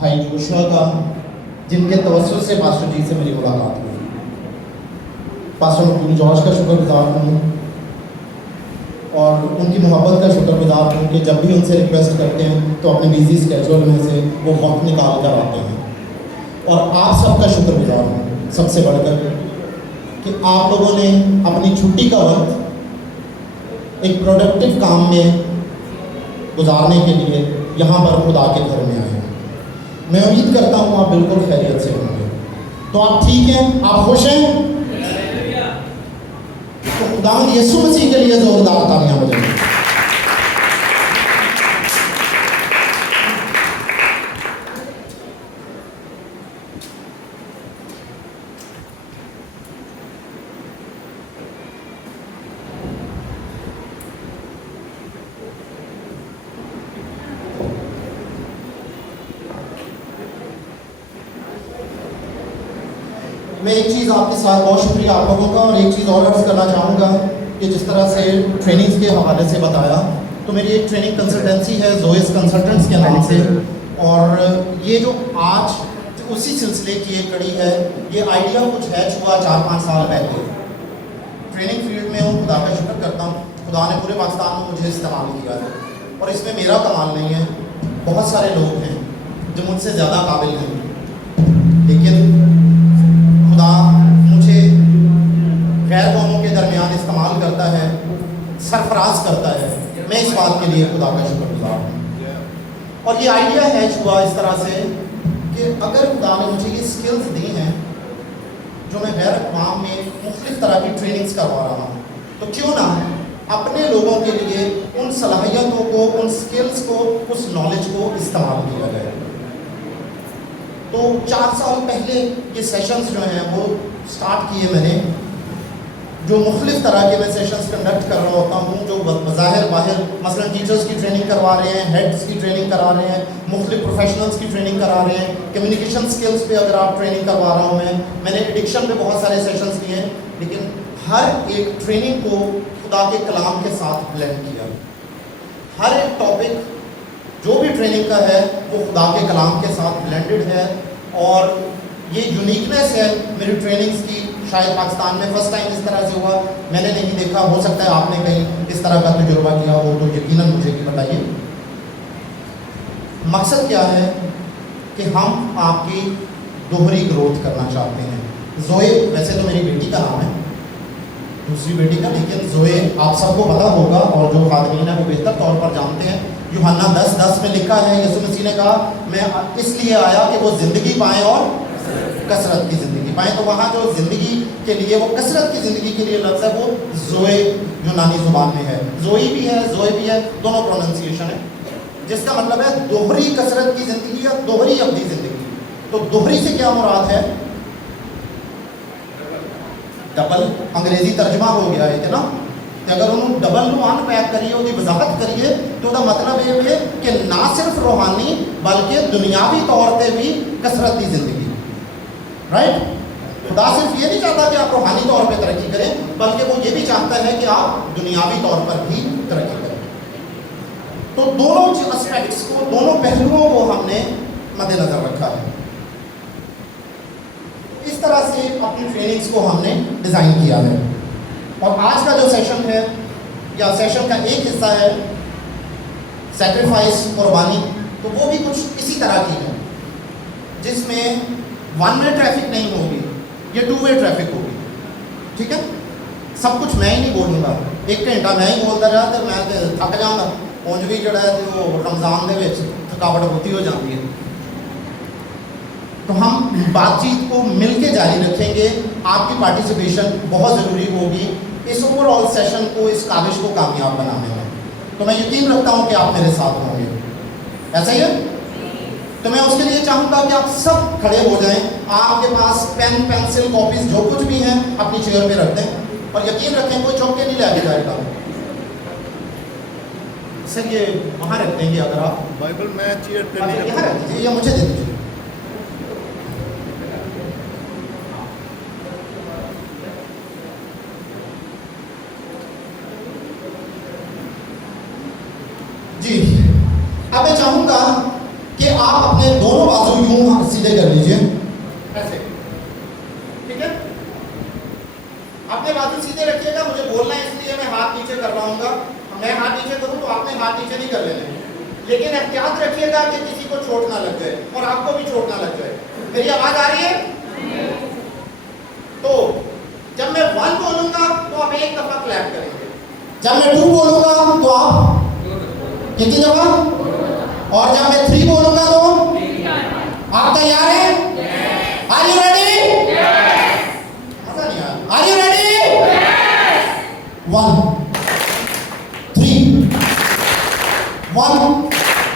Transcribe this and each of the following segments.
भाई जोशुआ का, जिनके तवज्जुह से पास्टर जी से मेरी मुलाकात हुई। पास्टर मैं जॉर्ज का शुक्रगुजार हूँ और उनकी मोहब्बत का शुक्रगुजार हूँ कि जब भी उनसे रिक्वेस्ट करते हैं तो अपने बिजी स्केड्यूल में से वो वक्त निकाल कर आते हैं। और आप सबका शुक्रगुजार हूँ सबसे बढ़कर कि आप लोगों ने अपनी छुट्टी का वक्त एक प्रोडक्टिव काम में गुजारने के लिए यहाँ पर खुदा के घर में आए। मैं उम्मीद करता हूँ आप बिल्कुल खैरियत से होंगे। तो आप ठीक हैं, आप खुश हैं? तो खुदा यीशु मसीह के लिए जोरदार तालियां बजाएं। मैं एक चीज़ आपके साथ, बहुत शुक्रिया आप लोगों का, और एक चीज़ और अर्ज़ करना चाहूँगा कि जिस तरह से ट्रेनिंग्स के हवाले से बताया, तो मेरी एक ट्रेनिंग कंसल्टेंसी है जोइस कंसल्टेंट्स के नाम से, और ये जो आज उसी सिलसिले की एक कड़ी है। ये आइडिया कुछ हैच हुआ 4-5 साल पहले। ट्रेनिंग फील्ड में हूँ, खुदा का शुक्र करता हूँ, खुदा ने पूरे पाकिस्तान में मुझे इस्तेमाल किया है और इसमें मेरा कमाल नहीं है। बहुत सारे लोग हैं जो मुझसे ज़्यादा काबिल हैं, लेकिन खुदा मुझे गैर कौमों के दरमियान इस्तेमाल करता है, सरफराज करता है। मैं इस बात के लिए खुदा का शुक्रगुजार हूँ। और ये आइडिया हैच हुआ इस तरह से कि अगर खुदा ने मुझे ये स्किल्स दी हैं जो मैं गैर अक़वाम में मुख्तलिफ़ तरह की ट्रेनिंग्स करवा रहा हूँ, तो क्यों ना अपने लोगों के लिए उन सलाहियतों को, उन स्किल्स को, उस नॉलेज को इस्तेमाल किया जाए। तो 4 साल पहले ये सेशंस जो हैं वो स्टार्ट किए मैंने, जो मुख्तलिफ़ तरह के मैं सेशंस कंडक्ट कर रहा होता हूँ, जो बाहिर मसलन टीचर्स की ट्रेनिंग करवा रहे हैं, हेड्स की ट्रेनिंग करा रहे हैं, मुख्तलिफ़ प्रोफेशनल्स की ट्रेनिंग करा रहे हैं, कम्युनिकेशन स्किल्स पे अगर आप ट्रेनिंग करवा रहा हूँ मैंने एडिक्शन पे बहुत सारे सेशंस लिए हैं। लेकिन हर एक ट्रेनिंग को खुदा के कलाम के साथ ब्लेंड किया। हर एक टॉपिक जो भी ट्रेनिंग का है वो खुदा के कलाम के साथ ब्लेंडेड है, और ये यूनिकनेस है मेरी ट्रेनिंग्स की। शायद पाकिस्तान में फर्स्ट टाइम इस तरह से हुआ, मैंने नहीं देखा, हो सकता है आपने कहीं इस तरह का तजुर्बा किया हो, तो यकीनन मुझे भी बताइए। मकसद क्या है कि हम आपकी दोहरी ग्रोथ करना चाहते हैं। जोए वैसे तो मेरी बेटी का नाम है, दूसरी बेटी का, लेकिन जोए आप सबको पता होगा और जो खादमीन है वो बेहतर तौर पर जानते हैं। यूहन्ना 10:10 में लिखा है, यीशु मसीह ने कहा मैं इसलिए आया कि वो ज़िंदगी पाएँ और कसरत की ज़िंदगी पाएँ। तो वहाँ जो ज़िंदगी के लिए, वो कसरत की ज़िंदगी के लिए लफ्ज़ है वो जोए यूनानी ज़ुबान में है। जोई भी है, जोए भी है, दोनों प्रोनाउंसिएशन है, जिसका मतलब है दोहरी कसरत की ज़िंदगी या दोहरी अवधि ज़िंदगी। तो दोहरी से क्या मुराद है? डबल अंग्रेजी तर्जमा हो गया है ना, कि अगर उन्होंने डबल ਨੂੰ अनपैक करिए, उसकी वजाहत करिए, तो उसका मतलब ये है कि ना सिर्फ रूहानी बल्कि दुनियावी तौर पर भी कसरत की ज़िंदगी। राइट? खुदा सिर्फ ये नहीं चाहता कि आप रूहानी तौर पर तरक्की करें, बल्कि वो ये भी चाहता है कि आप दुनियावी तौर पर भी तरक्की करें। तो दोनों एस्पेक्ट्स को, दोनों पहलुओं को हमने मद्देनजर रखा है। इस तरह से अपनी ट्रेनिंग्स को हमने डिज़ाइन किया है। और आज का जो सेशन है, या सेशन का एक हिस्सा है सैक्रिफाइस, कुर्बानी, तो वो भी कुछ इसी तरह की है, जिसमें 1 वे ट्रैफिक नहीं होगी, ये 2 वे ट्रैफिक होगी। ठीक है? सब कुछ मैं ही नहीं बोलूँगा, 1 घंटा मैं ही बोलता रहा तो मैं थक जाऊँगा। ਉਂਝ भी जोड़ा है तो रमज़ान के थकावट होती हो जाती है। तो हम बातचीत को मिल के जारी रखेंगे। आपकी पार्टिसिपेशन बहुत ज़रूरी होगी इस ओवरऑल सेशन को, इस काविश को कामयाब बनाने में। तो मैं यकीन रखता हूँ कि आप मेरे साथ होंगे। ऐसा ही है? तो मैं उसके लिए चाहूँगा कि आप सब खड़े हो जाएं। आपके पास पेन, पेंसिल, कॉपीज जो कुछ भी हैं अपनी चेयर पे रख दें, और यकीन रखें कोई चौक के नहीं लेके जाएगा। सर ये वहाँ रख देंगे, अगर आप बाइबल मैं चेयर पे नहीं यहाँ रख दीजिए या मुझे दे दीजिए। जी, अब मैं चाहूँगा कि आप अपने दोनों बाजू सीधे कर लीजिए ऐसे, ठीक है। अपने बाजू सीधे रखिएगा, मुझे बोलना है इसलिए मैं हाथ नीचे कर रहा मैं हाथ नीचे करूँ तो आपने हाथ नीचे नहीं कर लेने, लेकिन एहतियात रखिएगा कि किसी को चोट ना लग जाए और आपको भी चोट ना लग जाए। मेरी आवाज आ रही है? तो जब मैं 1 बोलूंगा तो आप एक दफा क्लैप करेंगे, जब मैं 2 बोलूंगा तो आप कितनी दफा, और जब मैं 3 बोलूंगा तो आप तैयार हैं? Are you ready? मजा नहीं आया। Are you ready? 1 3 1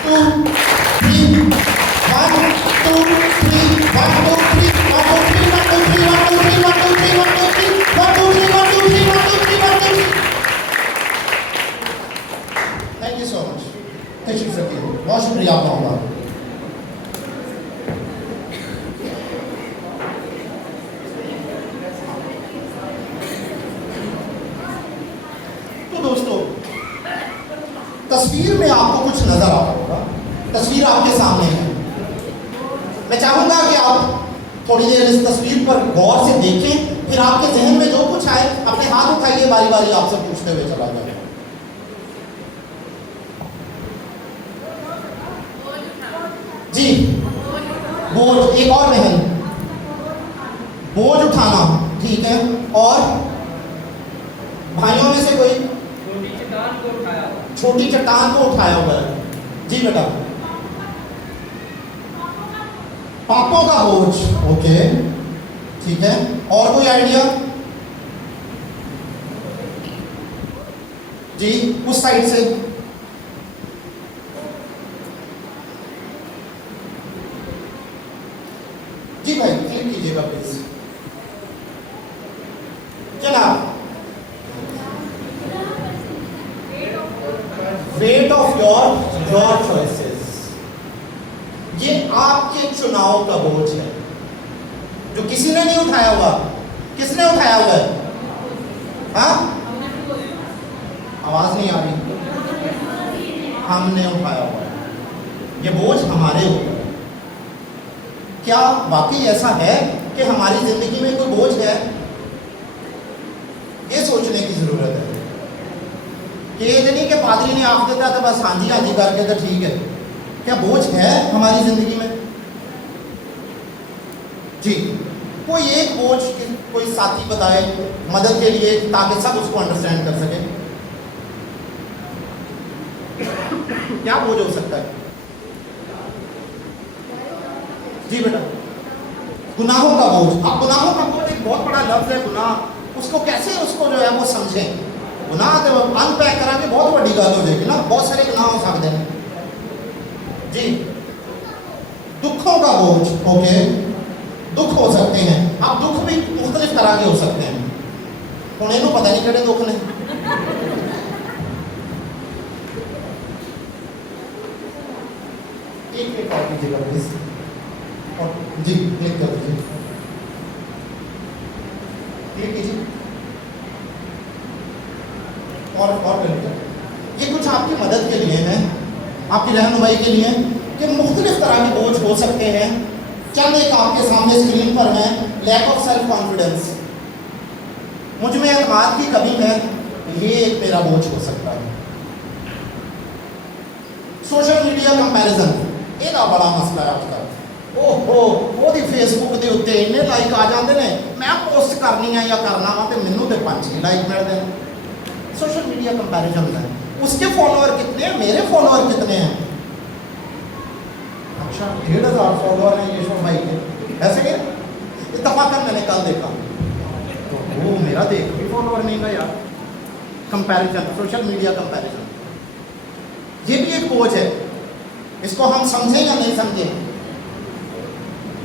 2 3 1 2 3 1 2 3 1 2 3 1 2 3 1 2 3 1 2 3 1 2 3 1 2 3 1 2 3 1 2 3 1 2 3। Thank you so much, तशरीफ रखिए, बहुत शुक्रिया आपका। तो दोस्तों, तस्वीर में आपको कुछ नजर आ रहा होगा, तस्वीर आपके सामने है। मैं चाहूंगा कि आप थोड़ी देर इस तस्वीर पर गौर से देखें, फिर आपके जहन में जो कुछ आए अपने हाथ उठाइए, बारी बारी आपसे पूछते हुए चला जाए। जी, बोझ, एक और बहन, बोझ उठाना, ठीक है। और भाइयों में से कोई छोटी चट्टान को उठाया हुआ है। जी बेटा, पापों का बोझ, ओके, ठीक है। और कोई आइडिया? जी, उस साइड से। जी भाई, क्लिक कीजिएगा प्लीज। जनाब, वेट ऑफ योर चॉइसेस, ये आपके चुनाव का बोझ है जो किसी ने नहीं उठाया हुआ। किसने उठाया हुआ है? हाँ, आवाज नहीं आ रही। हमने उठाया हुआ है, ये बोझ हमारे ऊपर। क्या वाकई ऐसा है कि हमारी जिंदगी में कोई बोझ है? ये सोचने की जरूरत है कि ये नहीं कि पादरी ने आप देता था बस हांजी हांजी करके तो ठीक है। क्या बोझ है हमारी जिंदगी में? जी, कोई एक बोझ कोई साथी बताए मदद के लिए, ताकि सब उसको अंडरस्टैंड कर सके। क्या बोझ हो सकता है? जी बेटा, गुनाहों का बोझ। अब गुनाहों का बोझ एक बहुत बड़ा लफ्ज है, गुनाह। उसको कैसे, उसको जो है वो समझें। गुनाह तो अनपैक करा के बहुत बड़ी गल हो जाएगी ना, बहुत सारे गुनाह हो सकते हैं। जी, दुखों का बोझ, ओके, दुख हो सकते हैं। अब दुख भी मुख्तलिफ तरह के हो सकते हैं, उन्हें तो पता नहीं किहड़े दुख ने। एक मिनट और कीजिएगा प्लीज, और जी क्लिक कर दीजिए, क्लिक कीजिए और कर लीजिए। ये कुछ आपकी मदद के लिए है, आपकी रहनुमाई के लिए कि मुख्तलिफ तरह के बोझ हो सकते हैं। चंद एक आपके सामने स्क्रीन पर है। लैक ऑफ सेल्फ कॉन्फिडेंस, मुझ में एतमाद की कमी है, ये एक मेरा बोझ हो सकता है। सोशल मीडिया कंपैरिजन, ਇਹਦਾ बड़ा मसला है आजकल। ओहो, ਉਹਦੀ फेसबुक ਦੇ ਉੱਤੇ ਇੰਨੇ ਲਾਈਕ आ ਜਾਂਦੇ ਨੇ, मैं पोस्ट करनी है या करना वा तो मैनू तो 5 लाइक मिलते हैं। सोशल मीडिया कंपैरिजन है, उसके फॉलोअर कितने हैं, मेरे फॉलोअर कितने हैं। अच्छा, 1500 फॉलोअर हैं यशवंत भाई के, ऐसे के इत्तफाकन मैंने कल देखा तो वो मेरा तो एक भी फॉलोअर नहीं था यार। कंपैरिजन, सोशल मीडिया कंपैरिजन, ये भी एक बोझ है। इसको हम समझें या नहीं समझें।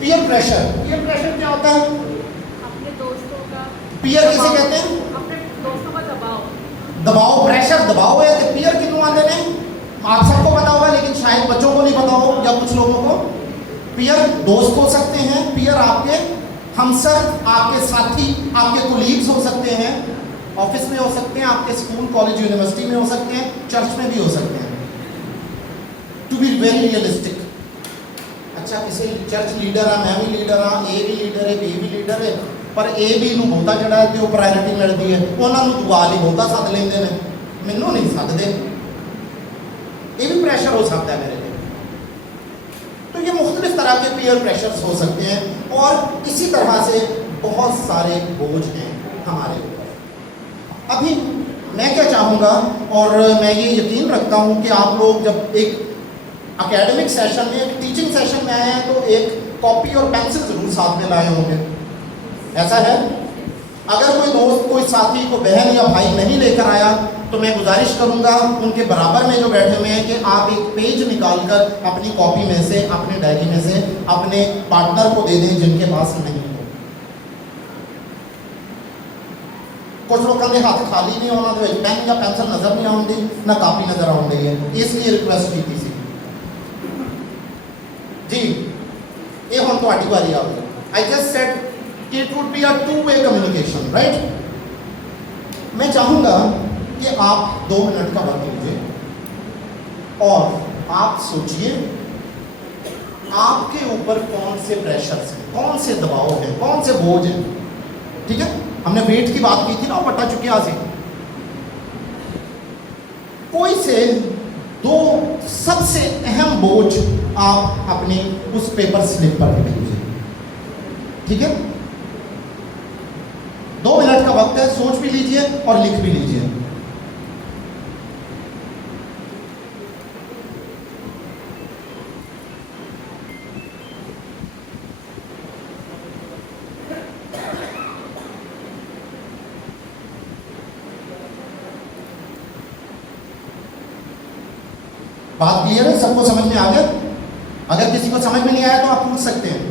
पीयर प्रेशर, पीयर प्रेशर क्या होता है? अपने दोस्तों का पीयर किसे कहते हैं? अपने दोस्तों का दबाव। दबाव, प्रेशर, दबाव है तो पीयर किन्हों आते हैं? आप सबको पता होगा, लेकिन शायद बच्चों को नहीं पता हो या कुछ लोगों को। पीयर दोस्त हो सकते हैं, पीयर आपके हमसर, आपके साथी, आपके कोलीग्स हो सकते हैं, ऑफिस में हो सकते हैं, आपके स्कूल कॉलेज यूनिवर्सिटी में हो सकते हैं, चर्च में भी हो सकते हैं। To be very realistic. अच्छा किसी चर्च लीडर आ, मैं भी लीडर हाँ, ए भी लीडर है, बी भी लीडर है, पर ए बी ਨੂੰ ਬਹੁਤਾ ਜਿਹੜਾ ਹੈ ਤੇ ਉਹ ਪ੍ਰਾਇੋਰਟੀ ਮਿਲਦੀ ਹੈ, ਉਹਨਾਂ ਨੂੰ ਦੁਆ ਲਈ ਬਹੁਤਾ ਸੱਦ ਲੈਂਦੇ ਨੇ, ਮੈਨੂੰ ਨਹੀਂ ਸੱਦਦੇ। ये भी प्रेशर हो सकता है मेरे लिए। तो ये मुख्तलिफ तरह के पीयर प्रेशर्स हो सकते हैं, और इसी तरह से बहुत सारे बोझ हैं हमारे ऊपर। अभी मैं क्या चाहूँगा, और मैं ये यकीन रखता हूँ कि आप लोग जब एक एकेडमिक सेशन में, एक टीचिंग सेशन में आए हैं, तो एक कॉपी और पेंसिल ज़रूर साथ में लाए होंगे, ऐसा है? अगर कोई दोस्त, कोई साथी, को बहन या भाई नहीं लेकर आया, तो मैं गुजारिश करूंगा उनके बराबर में जो बैठे हुए हैं कि आप एक पेज निकालकर अपनी कॉपी में से, अपनी डायरी में से अपने पार्टनर को दे दें जिनके पास नहीं हो। कुछ लोगों के हाथ खाली नहीं होना, तो पेन या पेंसिल नज़र नहीं आती, ना कापी नज़र आ रही है, इसलिए रिक्वेस्ट की थी जी। ये हम तो बारी आ गई। आई जस्ट सेड कि it would be a two way communication, right? मैं चाहूँगा कि आप 2 मिनट का वक्त लीजिए और आप सोचिए आपके ऊपर कौन से प्रेशर्स हैं, कौन से दबाव हैं, कौन से बोझ हैं। ठीक है, हमने वेट की बात की थी ना, पट्टा चुकिया से। कोई से 2 सबसे अहम बोझ आप अपनी उस पेपर स्लिप पर लिख लीजिए। ठीक है, 2 मिनट का वक्त है, सोच भी लीजिए और लिख भी लीजिए। बात क्लियर है? सबको समझ में आ गया? अगर किसी को समझ में नहीं आया तो आप पूछ सकते हैं।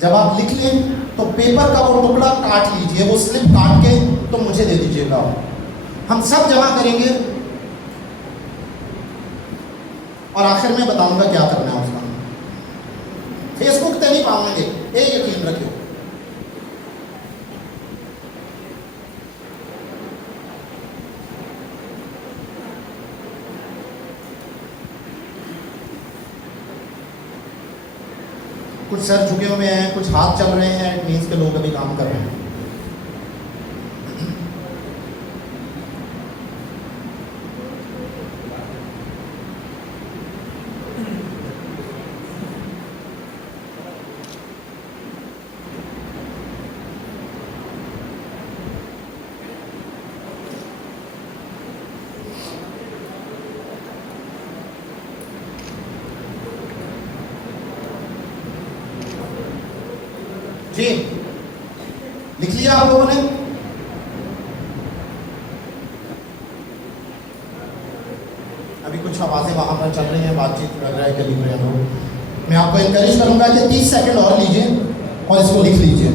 जब आप लिख लें तो पेपर का वो टुकड़ा काट लीजिए, वो स्लिप काट के तो मुझे दे दीजिएगा, हम सब जमा करेंगे और आखिर में बताऊंगा क्या करना है उसका। फेसबुक पे नहीं पाऊंगे, ये यकीन रखिए। कुछ सर झुके हुए हैं, कुछ हाथ चल रहे हैं, इट मीन्स के लोग अभी काम कर रहे हैं। जी, लिख लिया आप लोगों ने? अभी कुछ आवाजें वहां पर चल रही हैं, बातचीत कर रहा है कभी कोई लोग। मैं आपको एनकरेज करूंगा कि 30 सेकंड और लीजिए और इसको लिख लीजिए।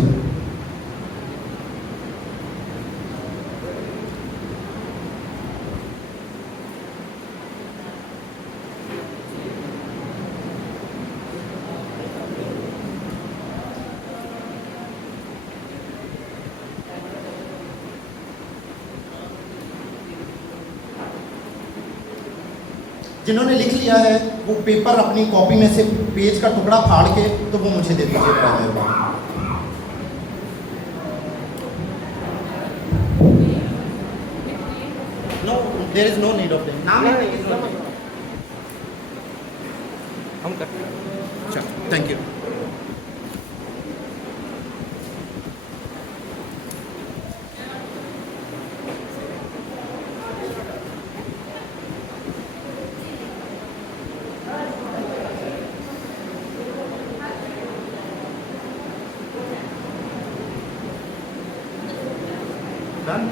जिन्होंने लिख लिया है वो पेपर अपनी कॉपी में से पेज का टुकड़ा फाड़ के तो वो मुझे दे दीजिए मेहरबान। No, there is no need of them. नाम है हम करते हैं। अच्छा, थैंक यू। Done?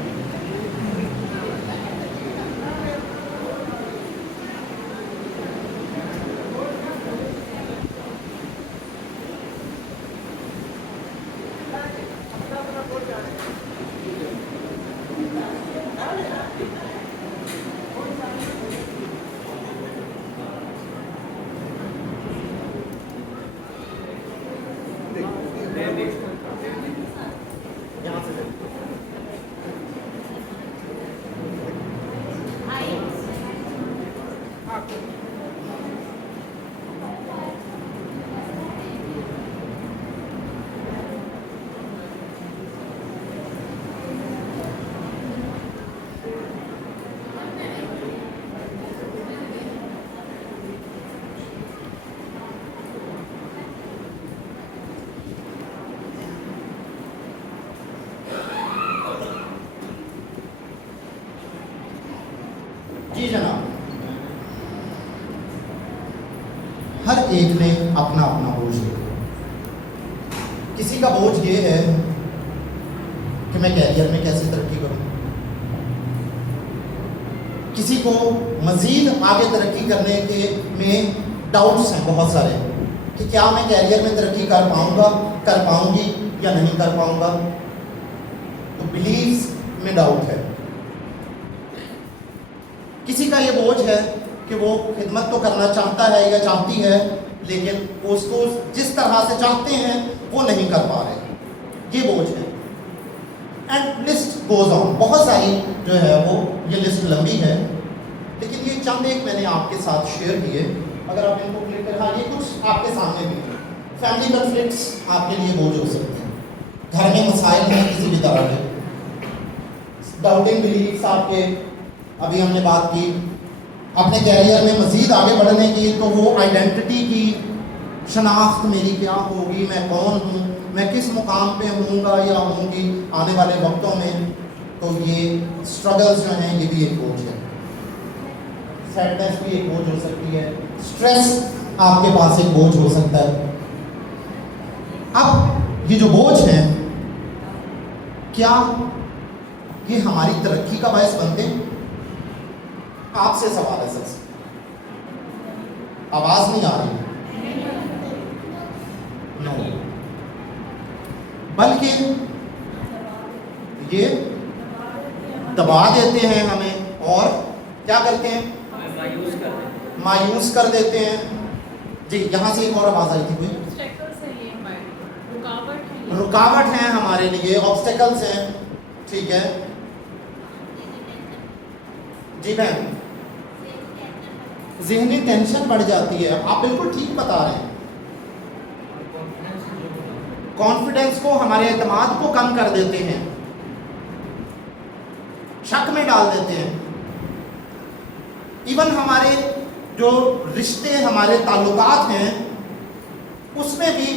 जी जनाब, हर एक ने अपना अपना बोझ है। किसी का बोझ ये है कि मैं कैरियर में कैसे तरक्की करूं, किसी को मजीद आगे तरक्की करने के में डाउट्स हैं बहुत सारे कि क्या मैं कैरियर में तरक्की कर पाऊंगा, कर पाऊंगी या नहीं कर पाऊंगा। तो बिलीव्स में डाउट है। किसी का ये बोझ है कि वो खिदमत तो करना चाहता है या चाहती है, लेकिन उसको जिस तरह से चाहते हैं वो नहीं कर पा रहे, ये बोझ है। एंड लिस्ट गोज ऑन, बहुत सारी जो है वो ये लिस्ट लंबी है, लेकिन ये चंद एक मैंने आपके साथ शेयर किए। अगर आप इनको क्लिक करें, हाँ ये कुछ आपके सामने भी है। फैमिली कन्फ्लिक्ट्स आपके लिए बोझ हो सकते हैं, घर में मसाइल हैं किसी भी तरह के, डाउटिंग बिलीव्स आपके, अभी हमने बात की अपने कैरियर में मज़ीद आगे बढ़ने की, तो वो आइडेंटिटी की शनाख्त मेरी क्या होगी, मैं कौन हूँ, मैं किस मुकाम पे हूँगा या होंगी आने वाले वक्तों में। तो ये स्ट्रगल्स जो हैं ये भी एक बोझ है। सैडनेस भी एक बोझ हो सकती है, स्ट्रेस आपके पास एक बोझ हो सकता है। अब ये जो बोझ है, क्या ये हमारी तरक्की का बायस बनते हैं? आपसे सवाल है सर, आवाज नहीं आ रही, नो, बल्कि ये दबा देते हैं हमें और क्या करते हैं, मायूस कर देते हैं। जी यहाँ से एक और आवाज आई थी कोई, रुकावट है हमारे लिए, ऑब्स्टेकल्स हैं, ठीक है जी मैम। ज़हनी टेंशन बढ़ जाती है, आप बिल्कुल ठीक बता रहे हैं। कॉन्फिडेंस को, हमारे एतमाद को कम कर देते हैं, शक में डाल देते हैं। इवन हमारे जो रिश्ते, हमारे ताल्लुकात हैं, उसमें भी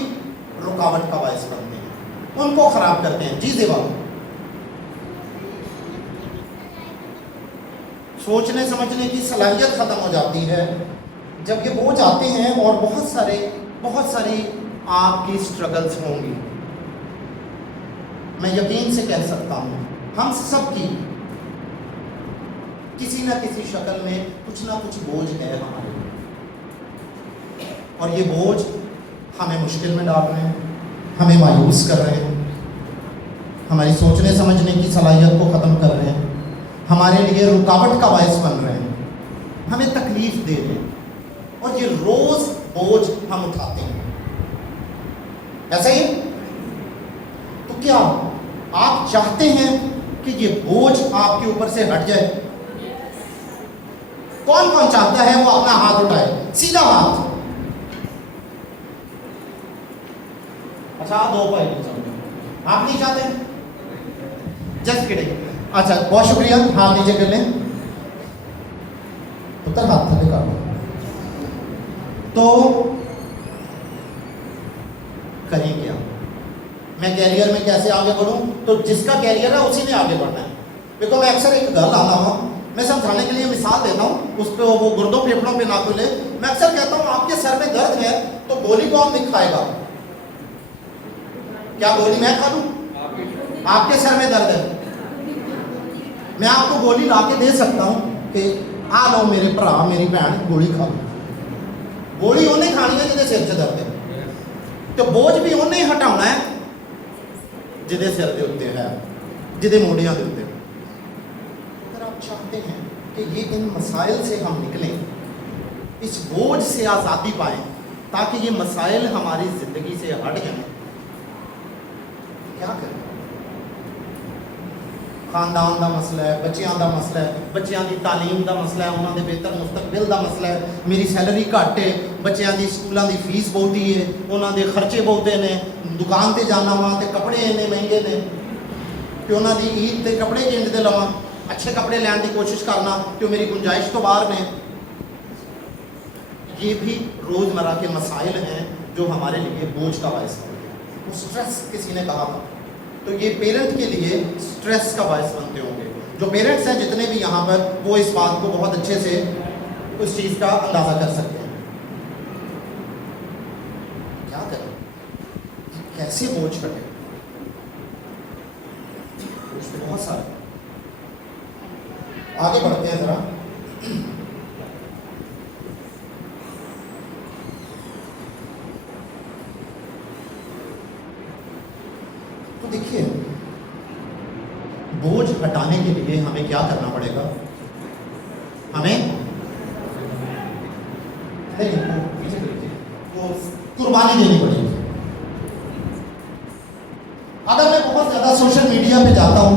रुकावट का बायस बनते हैं, उनको खराब करते हैं। जी ज़ेबा, सोचने समझने की सलाहियत ख़त्म हो जाती है जब ये बोझ आते हैं, और बहुत सारी आपकी स्ट्रगल्स होंगी। मैं यकीन से कह सकता हूँ हम सब की किसी न किसी शक्ल में कुछ ना कुछ बोझ है हमारे, और ये बोझ हमें मुश्किल में डाल रहे हैं, हमें मायूस कर रहे हैं, हमारी सोचने समझने की सलाहियत को ख़त्म कर रहे हैं, हमारे लिए रुकावट का बायस बन रहे हैं, हमें तकलीफ दे रहे हैं, और ये रोज बोझ हम उठाते हैं। ऐसा ही? तो क्या आप चाहते हैं कि ये बोझ आपके ऊपर से हट जाए? कौन कौन चाहता है वो अपना हाथ उठाए, सीधा हाथ। अच्छा, दो पाई आप नहीं चाहते? Just kidding. अच्छा, बहुत शुक्रिया, हाथ नीचे कर लें, उत्तर हाथ थले कर लो। तो करें क्या? मैं कैरियर में कैसे आगे बढ़ूं? तो जिसका कैरियर है उसी ने आगे बढ़ना है। देखो, मैं अक्सर एक गल आना हुआ, मैं समझाने के लिए मिसाल देता हूँ, उस पर वो गुर्दों फेफड़ों पे ना खुले। मैं अक्सर कहता हूँ आपके सर में दर्द है तो गोली कौन दिखाएगा? क्या गोली मैं खा लूं? आपके सर में दर्द है, मैं आपको गोली ला के दे सकता हूं कि आ लो मेरे भरा मेरी भैन गोली खा लो। गोली उन्हें खानी है जिहदे सिर 'च दर्द है, तो बोझ भी उन्हें हटाना है जिहदे सिर के उत्ते है, जिहदे मोढियां के उत्ते। अगर आप चाहते हैं कि ये इन मसाइल से हम निकलें, इस बोझ से आज़ादी पाएं, ताकि ये मसाइल हमारी ज़िंदगी से हट जाएं, क्या करें? ਖਾਨਦਾਨ ਦਾ ਮਸਲਾ ਹੈ, ਬੱਚਿਆਂ ਦਾ ਮਸਲਾ ਹੈ, ਬੱਚਿਆਂ ਦੀ ਤਾਲੀਮ ਦਾ ਮਸਲਾ ਹੈ, ਉਹਨਾਂ ਦੇ ਬਿਹਤਰ ਮੁਸਤਕਬਲ ਦਾ ਮਸਲਾ ਹੈ, ਮੇਰੀ ਸੈਲਰੀ ਘੱਟ ਹੈ, ਬੱਚਿਆਂ ਦੀ ਸਕੂਲਾਂ ਦੀ ਫੀਸ ਬਹੁਤੀ ਹੈ, ਉਹਨਾਂ ਦੇ ਖਰਚੇ ਬਹੁਤੇ ਨੇ, ਦੁਕਾਨ ਤੇ ਜਾਣਾ ਵਾ ਤੇ ਕੱਪੜੇ ਇੰਨੇ ਮਹਿੰਗੇ ਨੇ ਕਿ ਉਹਨਾਂ ਦੀ ਈਦ ਤੇ ਕੱਪੜੇ ਕਿੰਜ ਦੇ ਲਵਾਂ, अच्छे कपड़े लेने की कोशिश करना कि मेरी गुंजाइश तो बाहर में। ये भी रोज़मर्रा के मसाइल हैं जो हमारे लिए बोझ का बायस बनते हैं। वो स्ट्रेस किसी ने कहा था, तो ये पेरेंट के लिए स्ट्रेस का बायस बनते होंगे। जो पेरेंट्स हैं जितने भी यहाँ पर, वो इस बात को बहुत अच्छे से उस चीज़ का अंदाज़ा कर सकते हैं। क्या करें, कैसे बोझ कटे, बोझ तो बहुत सारे। आगे बढ़ते हैं जरा। तो देखिए, बोझ हटाने के लिए हमें क्या करना पड़ेगा? हमें वो कुर्बानी देनी पड़ेगी। अगर मैं बहुत ज़्यादा सोशल मीडिया पे जाता हूँ,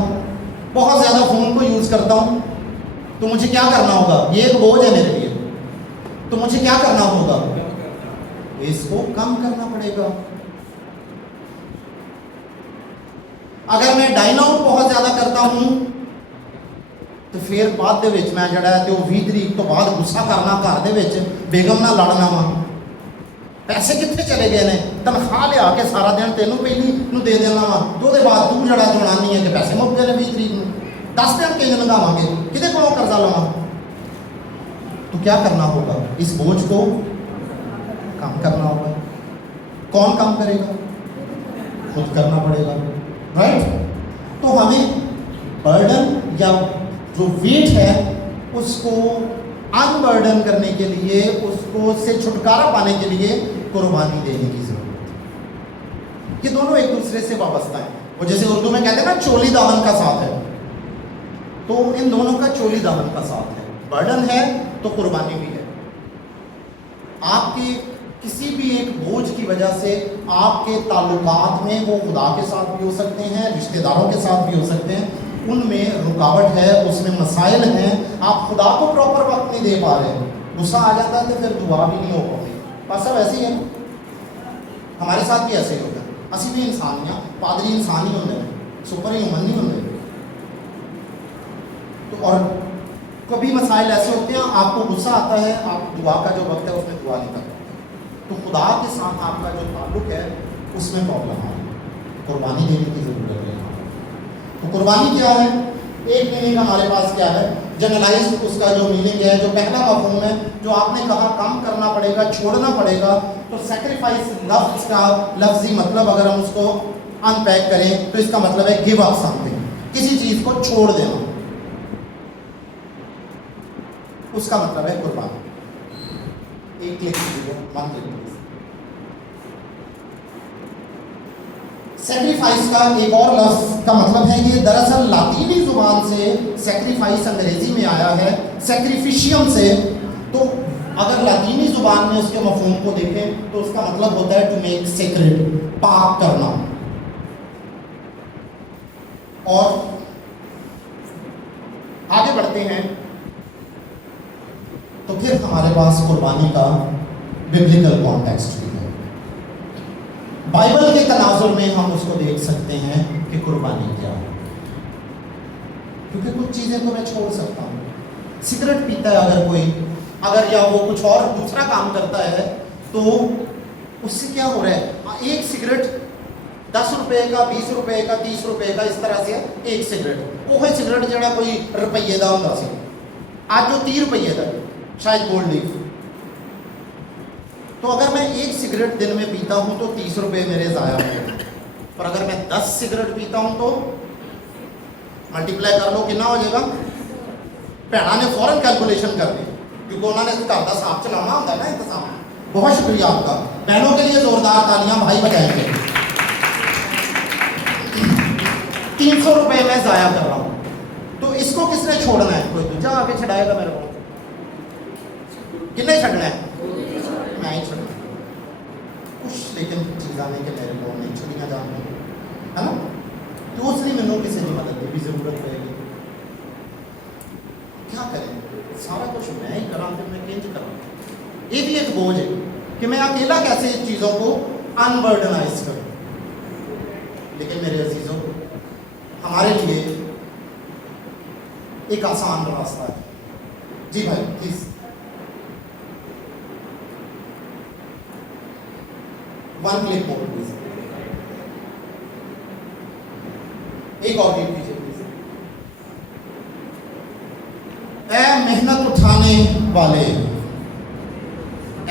बहुत ज़्यादा फ़ोन को यूज़ करता हूँ, तो मुझे क्या करना होगा? ये एक बोझ है मेरे लिए, तो मुझे क्या करना होगा? इसको कम करना पड़ेगा। अगर मैं डाइन आउट बहुत ज़्यादा करता हूँ तो फिर बाद दे विच मैं जड़ा है 20 तरीक तो बाद गुस्सा करना, घर दे विच बेगम नाल लड़ना वा, पैसे कितने चले गए ने, तनख्वाह लिया के सारा दिन तेनों पहली नूं दे देना वा, तो उसके बाद तू जड़ा चुनानी है कि पैसे मुक गए 20 तरीक में, 10 दिन किंज लंघावांगे, किते कोलों कर्जा लवां? तो क्या करना होगा? इस बोझ को कम करना होगा। कौन कम करेगा? खुद करना पड़ेगा, राइट? तो हमें बर्डन या जो वेट है उसको अनबर्डन करने के लिए, उसको से छुटकारा पाने के लिए कुर्बानी देने की जरूरत है। ये दोनों एक दूसरे से वाबस्ता है। वो जैसे उर्दू में कहते हैं ना, चोली दामन का साथ है, तो इन दोनों का चोली दामन का साथ है। बर्डन है तो कुर्बानी भी है। आपके किसी भी एक बोझ की वजह से आपके ताल्लुकात में, वो खुदा के साथ भी हो सकते हैं, रिश्तेदारों के साथ भी हो सकते हैं, उनमें रुकावट है, उसमें मसाइल हैं, आप खुदा को प्रॉपर वक्त नहीं दे पा रहे, गुस्सा आ जाता है तो फिर दुआ भी नहीं हो पाती। बस सब ऐसे ही है, हमारे साथ भी ऐसे ही होता है। असी भी इंसान हैं, पादरी इंसान ही होंगे, सुपर ह्यूमन नहीं होंगे। तो और कभी मसाइल ऐसे होते हैं, आपको गुस्सा आता है, आप दुआ का जो वक्त है उसमें दुआ नहीं कर पाते, तो खुदा के साथ आपका जो ताल्लुक है उसमें प्रॉब्लम आ रही है, कुर्बानी देने की ज़रूरत है। तो कुर्बानी क्या है? एक मीनिंग हमारे पास क्या है, जनरलाइज उसका जो मीनिंग है, जो पहला मफहूम है, जो आपने कहा कम करना पड़ेगा, छोड़ना पड़ेगा, तो सेक्रीफाइस लफ्ज़ का लफ्ज़ी मतलब अगर हम उसको अनपैक करें तो इसका मतलब है गिव अप समथिंग, किसी चीज़ को छोड़ देना, उसका मतलब है कुर्बानी। एक क्लिक कीजिए, वन क्लिक। सेक्रीफाइस का एक और लफ्ज़ का मतलब है, ये दरअसल लातीनी ज़ुबान से सेक्रीफाइस अंग्रेज़ी में आया है, सेक्रीफिशियम से। तो अगर लातीनी ज़ुबान में उसके मफ़हूम को देखें तो उसका मतलब होता है टू मेक सेक्रेड, पाक करना। और आगे बढ़ते हैं तो फिर हमारे पास कुर्बानी का बिब्लिकल कॉन्टेक्स्ट भी है। बाइबल के तनाजुर में हम उसको देख सकते हैं कि कुर्बानी क्या है, क्योंकि कुछ चीज़ें तो मैं छोड़ सकता हूँ। सिगरेट पीता है अगर कोई, अगर या वो कुछ और दूसरा काम करता है, तो उससे क्या हो रहा है? एक सिगरेट 10 रुपए का, 20 रुपए का, 30 रुपए का, इस तरह से एक सिगरेट। वो सिगरेट जरा कोई रुपये का होता सी, आज जो 30 रुपये का शायद गोल्ड लीफ। तो अगर मैं एक सिगरेट दिन में पीता हूँ तो 30 रुपये मेरे ज़ाया होंगे, और अगर मैं 10 सिगरेट पीता हूँ तो मल्टीप्लाई कर लो, कितना हो जाएगा? भैना ने फौरन कैलकुलेशन कर दी, क्योंकि उन्होंने घर का हिसाब चलाना होता है ना, इंतजाम। बहुत शुक्रिया आपका, बहनों के लिए जोरदार तालियां, भाई बजाएंगे। 300 रुपये मैं ज़ाया कर रहा हूँ, तो इसको किसने छोड़ना है? कोई दूसरा आगे छड़ाएगा मेरे को? किन्ने छड़ना है? मैं ही छड़ना कुछ, लेकिन चीज़ आने के मेरे को नहीं छुड़ियाँ जान है ना, तो उसने मैनू किसी ने मदद की भी जरूरत रहेगी। क्या करें, सारा कुछ मैं ही करा, फिर मैं चेंज करा। ये भी एक बोझ है कि मैं अकेला कैसे इन चीज़ों को अनबर्डनाइज करूं। लेकिन मेरे अजीजों, हमारे लिए एक आसान रास्ता है। जी भाई please, one click more please, एक और क्लिक कीजिए प्लीज। ऐ मेहनत उठाने वाले,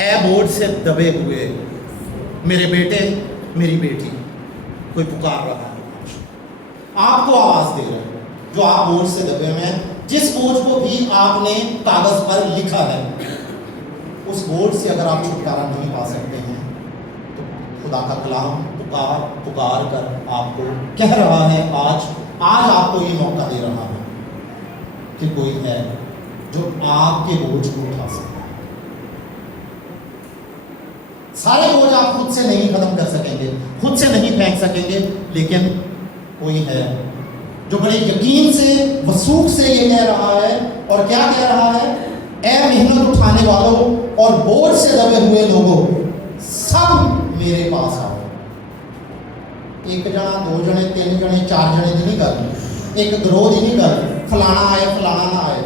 ऐ बोझ से दबे हुए मेरे बेटे मेरी बेटी, कोई पुकार रहा है, आपको आवाज दे रहा है, जो आप बोझ से दबे हुए हैं, जिस बोझ को भी आपने कागज पर लिखा है, उस बोझ से अगर आप छुटकारा नहीं पा सकते हैं तो खुदा का कलाम पुकार पुकार कर आपको कह रहा है, आज आपको ये मौका दे रहा है कि कोई है जो आपके बोझ को उठा सकता है। सारे बोझ आप खुद से नहीं खत्म कर सकेंगे, खुद से नहीं फेंक सकेंगे, लेकिन कोई है जो बड़े यकीन से, वसूख से ये कह रहा है। और क्या कह रहा है? ऐ मेहनत उठाने वालों और बोझ से दबे हुए लोगों, सब मेरे पास आओ। एक जना, दो जने, तीन जने, चार जने की नहीं कर, एक गिरोह की नहीं कर, फलाना आए फलाना ना आए,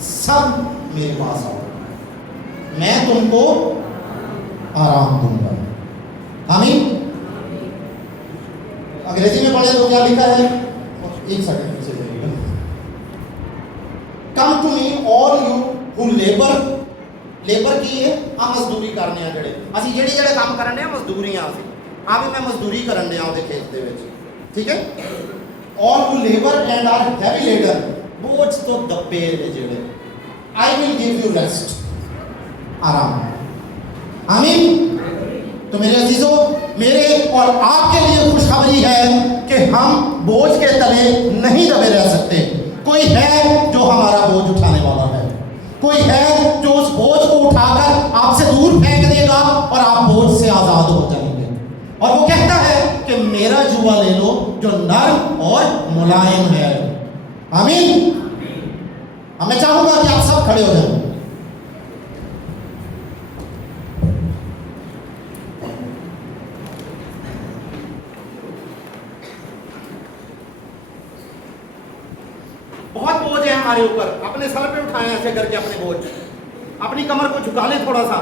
सब मेरे पास आओ, मैं तुमको आराम दूंगा। आमीन। अंग्रेजी में पढ़े तो क्या लिखा है? एक सेकंड पीछे जाइएगा। Come to me all you who labour की है आ मजदूरी करने आ ਜਿਹੜੇ ਅਸੀਂ ਜਿਹੜੇ ਕੰਮ ਕਰਨੇ ਆ ਮਜ਼ਦੂਰੀਆਂ ਅਸੀਂ ਆ ਵੀ ਮੈਂ ਮਜ਼ਦੂਰੀ ਕਰਨ ਦੇ ਆਪਦੇ ਖੇਤ ਦੇ ਵਿੱਚ, ਠੀਕ ਹੈ। All who labour and are heavy laden, बोझ तो दबे ने ਜਿਹੜੇ, I will give you rest, आराम। आमीन। तो मेरे अजीजों, मेरे और आपके लिए खुशखबरी है कि हम बोझ के तले नहीं दबे रह सकते। कोई है जो हमारा बोझ उठाने वाला है, कोई है जो उस बोझ को उठाकर आपसे दूर फेंक देगा और आप बोझ से आजाद हो जाएंगे। और वो कहता है कि मेरा जुआ ले लो जो नर्म और मुलायम है। आमीन। अब मैं चाहूंगा कि आप सब खड़े हो जाएं। बहुत बोझ है हमारे ऊपर, अपने सर पे उठाए ऐसे करके अपने बोझ, अपनी कमर को झुका ले थोड़ा सा।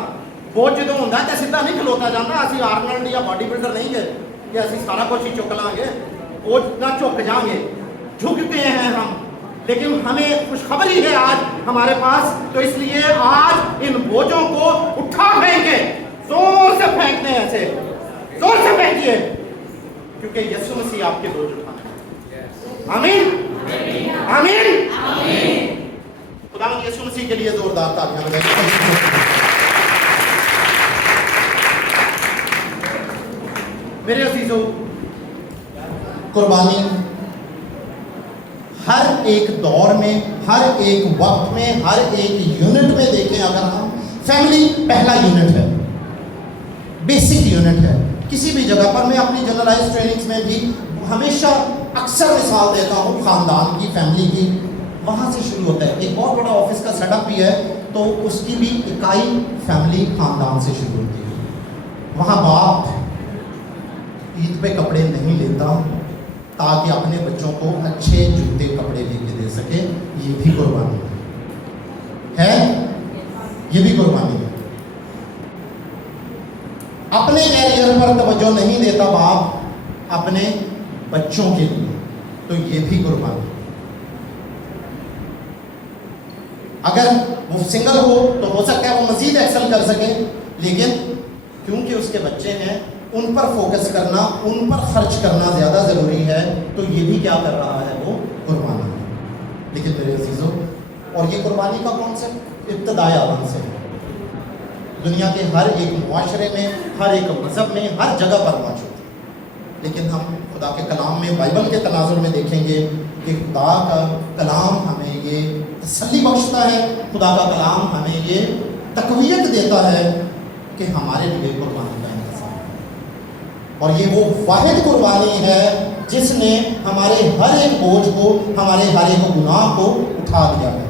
बोझ जो होंगे तो सीधा नहीं खलोता जाता, असं आर्नल्ड या बॉडी बिल्डर नहीं है कि असं सारा कुछ ही चुक लांगे, बोझ ना झुक जाएंगे, झुकते हैं हम। लेकिन हमें खुशखबरी है आज हमारे पास, तो इसलिए आज इन बोझों को उठा फेंके, जोर से फेंकने, ऐसे जोर से फेंकिए, क्योंकि यीशु मसीह आपके बोझ उठाने। आमीन। आमीन। खुदा यीशु मसीह के लिए जोरदार तालियां बजाइए। मेरे अजीजों, कुर्बानी हर एक दौर में, हर एक वक्त में, हर एक यूनिट में देखें, अगर हम फैमिली पहला यूनिट है, बेसिक यूनिट है। किसी भी जगह पर मैं अपनी जनरलाइज ट्रेनिंग्स में भी हमेशा अक्सर मिसाल देता हूँ खानदान की, फैमिली की, वहाँ से शुरू होता है। एक बहुत बड़ा ऑफिस का सेटअप भी है, तो उसकी भी इकाई फैमिली खानदान से शुरू होती है। वहाँ बाप ईद पे कपड़े नहीं लेता ताकि अपने बच्चों को अच्छे जूते कपड़े लेके दे सके, ये भी कुर्बानी है, ये भी कुर्बानी है। अपने कैरियर पर तवज्जो नहीं देता बाप अपने बच्चों के लिए, तो ये भी कुर्बानी। अगर वो सिंगल हो तो सकता है वो मजीद एक्सेल कर सके, लेकिन क्योंकि उसके बच्चे हैं, उन पर फोकस करना, उन पर खर्च करना ज़्यादा ज़रूरी है, तो ये भी क्या कर रहा है? वो कुर्बानी है। लेकिन मेरे अजीज़ों, और ये कुर्बानी का कॉन्सेप्ट इब्तदाई आलम से है, दुनिया के हर एक मुआशरे में, हर एक मज़हब में, हर जगह पर मौजूद है। लेकिन हम खुदा के कलाम में, बाइबल के तनाजुर में देखेंगे कि खुदा का कलाम हमें ये तसल्ली बख्शता है, खुदा का कलाम हमें ये तक़वियत देता है कि हमारे लिए कुर्बानी का इंतज़ाम है। और ये वो वाहिद कुर्बानी है जिसने हमारे हर एक बोझ को, हमारे हर एक गुनाह को उठा दिया है।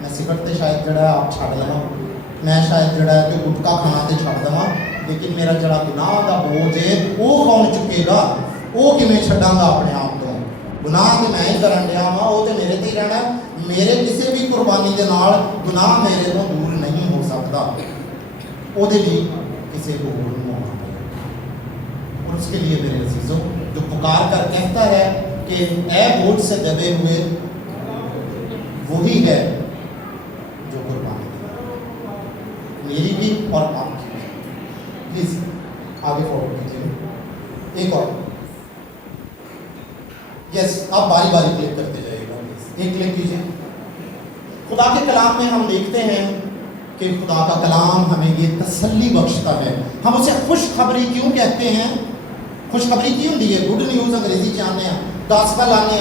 मैं सिगरेट तो शायद जड़ा आप छड़ लवा, मैं शायद जड़ा तो गुटखा खाना तो छड़ देवा, लेकिन मेरा जड़ा गुनाह का बोझ है वो कौन चुकेगा? वो किमें छड्डांगा अपने आप तो? गुनाह तो मैं ही करन दिया वा, वो तो मेरे ते ही रहना। मेरे किसी भी कुर्बानी के नाल गुनाह मेरे तो दूर नहीं हो सकता, ਉਹਦੇ लिए किसी को होना पड़ेगा। और उसके लिए मेरे अजीजों, जो पुकार कर कहता है कि ऐ बोझ से दबे हुए, वही है जो कुर्बानी मेरी भी और आपकी भी। प्लीज आगे फॉरवर्ड कीजिए। एक और, यस, आप बारी बारी क्लिक करते जाइएगा। एक क्लिक कीजिए। खुदा के कलाम में हम देखते हैं कि खुदा का कलाम हमें ये तसल्ली बख्शता है। हम उसे खुशखबरी क्यों कहते हैं? खुशखबरी क्यों होती है? गुड न्यूज़ अंग्रेजी च आने गॉस्पेल आने।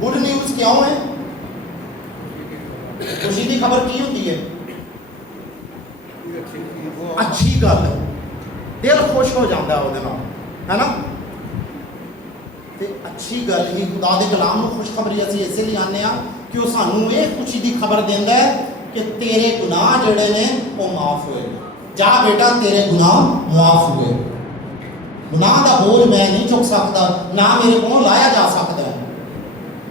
गुड न्यूज़ क्यों है? खुशी की खबर की होती है? अच्छी गल, दिल खुश हो जाता है ਉਹਦੇ ਨਾਲ, है ना? ਤੇ अच्छी गल ही खुदा के कलाम में खुशखबरी ਅਸੀਂ ਇਸੇ ਲਈ ਆਨੇ ਆ कि वो सानू ये खुशी की खबर देंदा है कि तेरे गुनाह जड़े ने वो माफ हुए। जा बेटा, तेरे गुनाह माफ हुए। गुनाह का बोझ मैं नहीं चुक सकता, ना मेरे को लाया जा सकता है।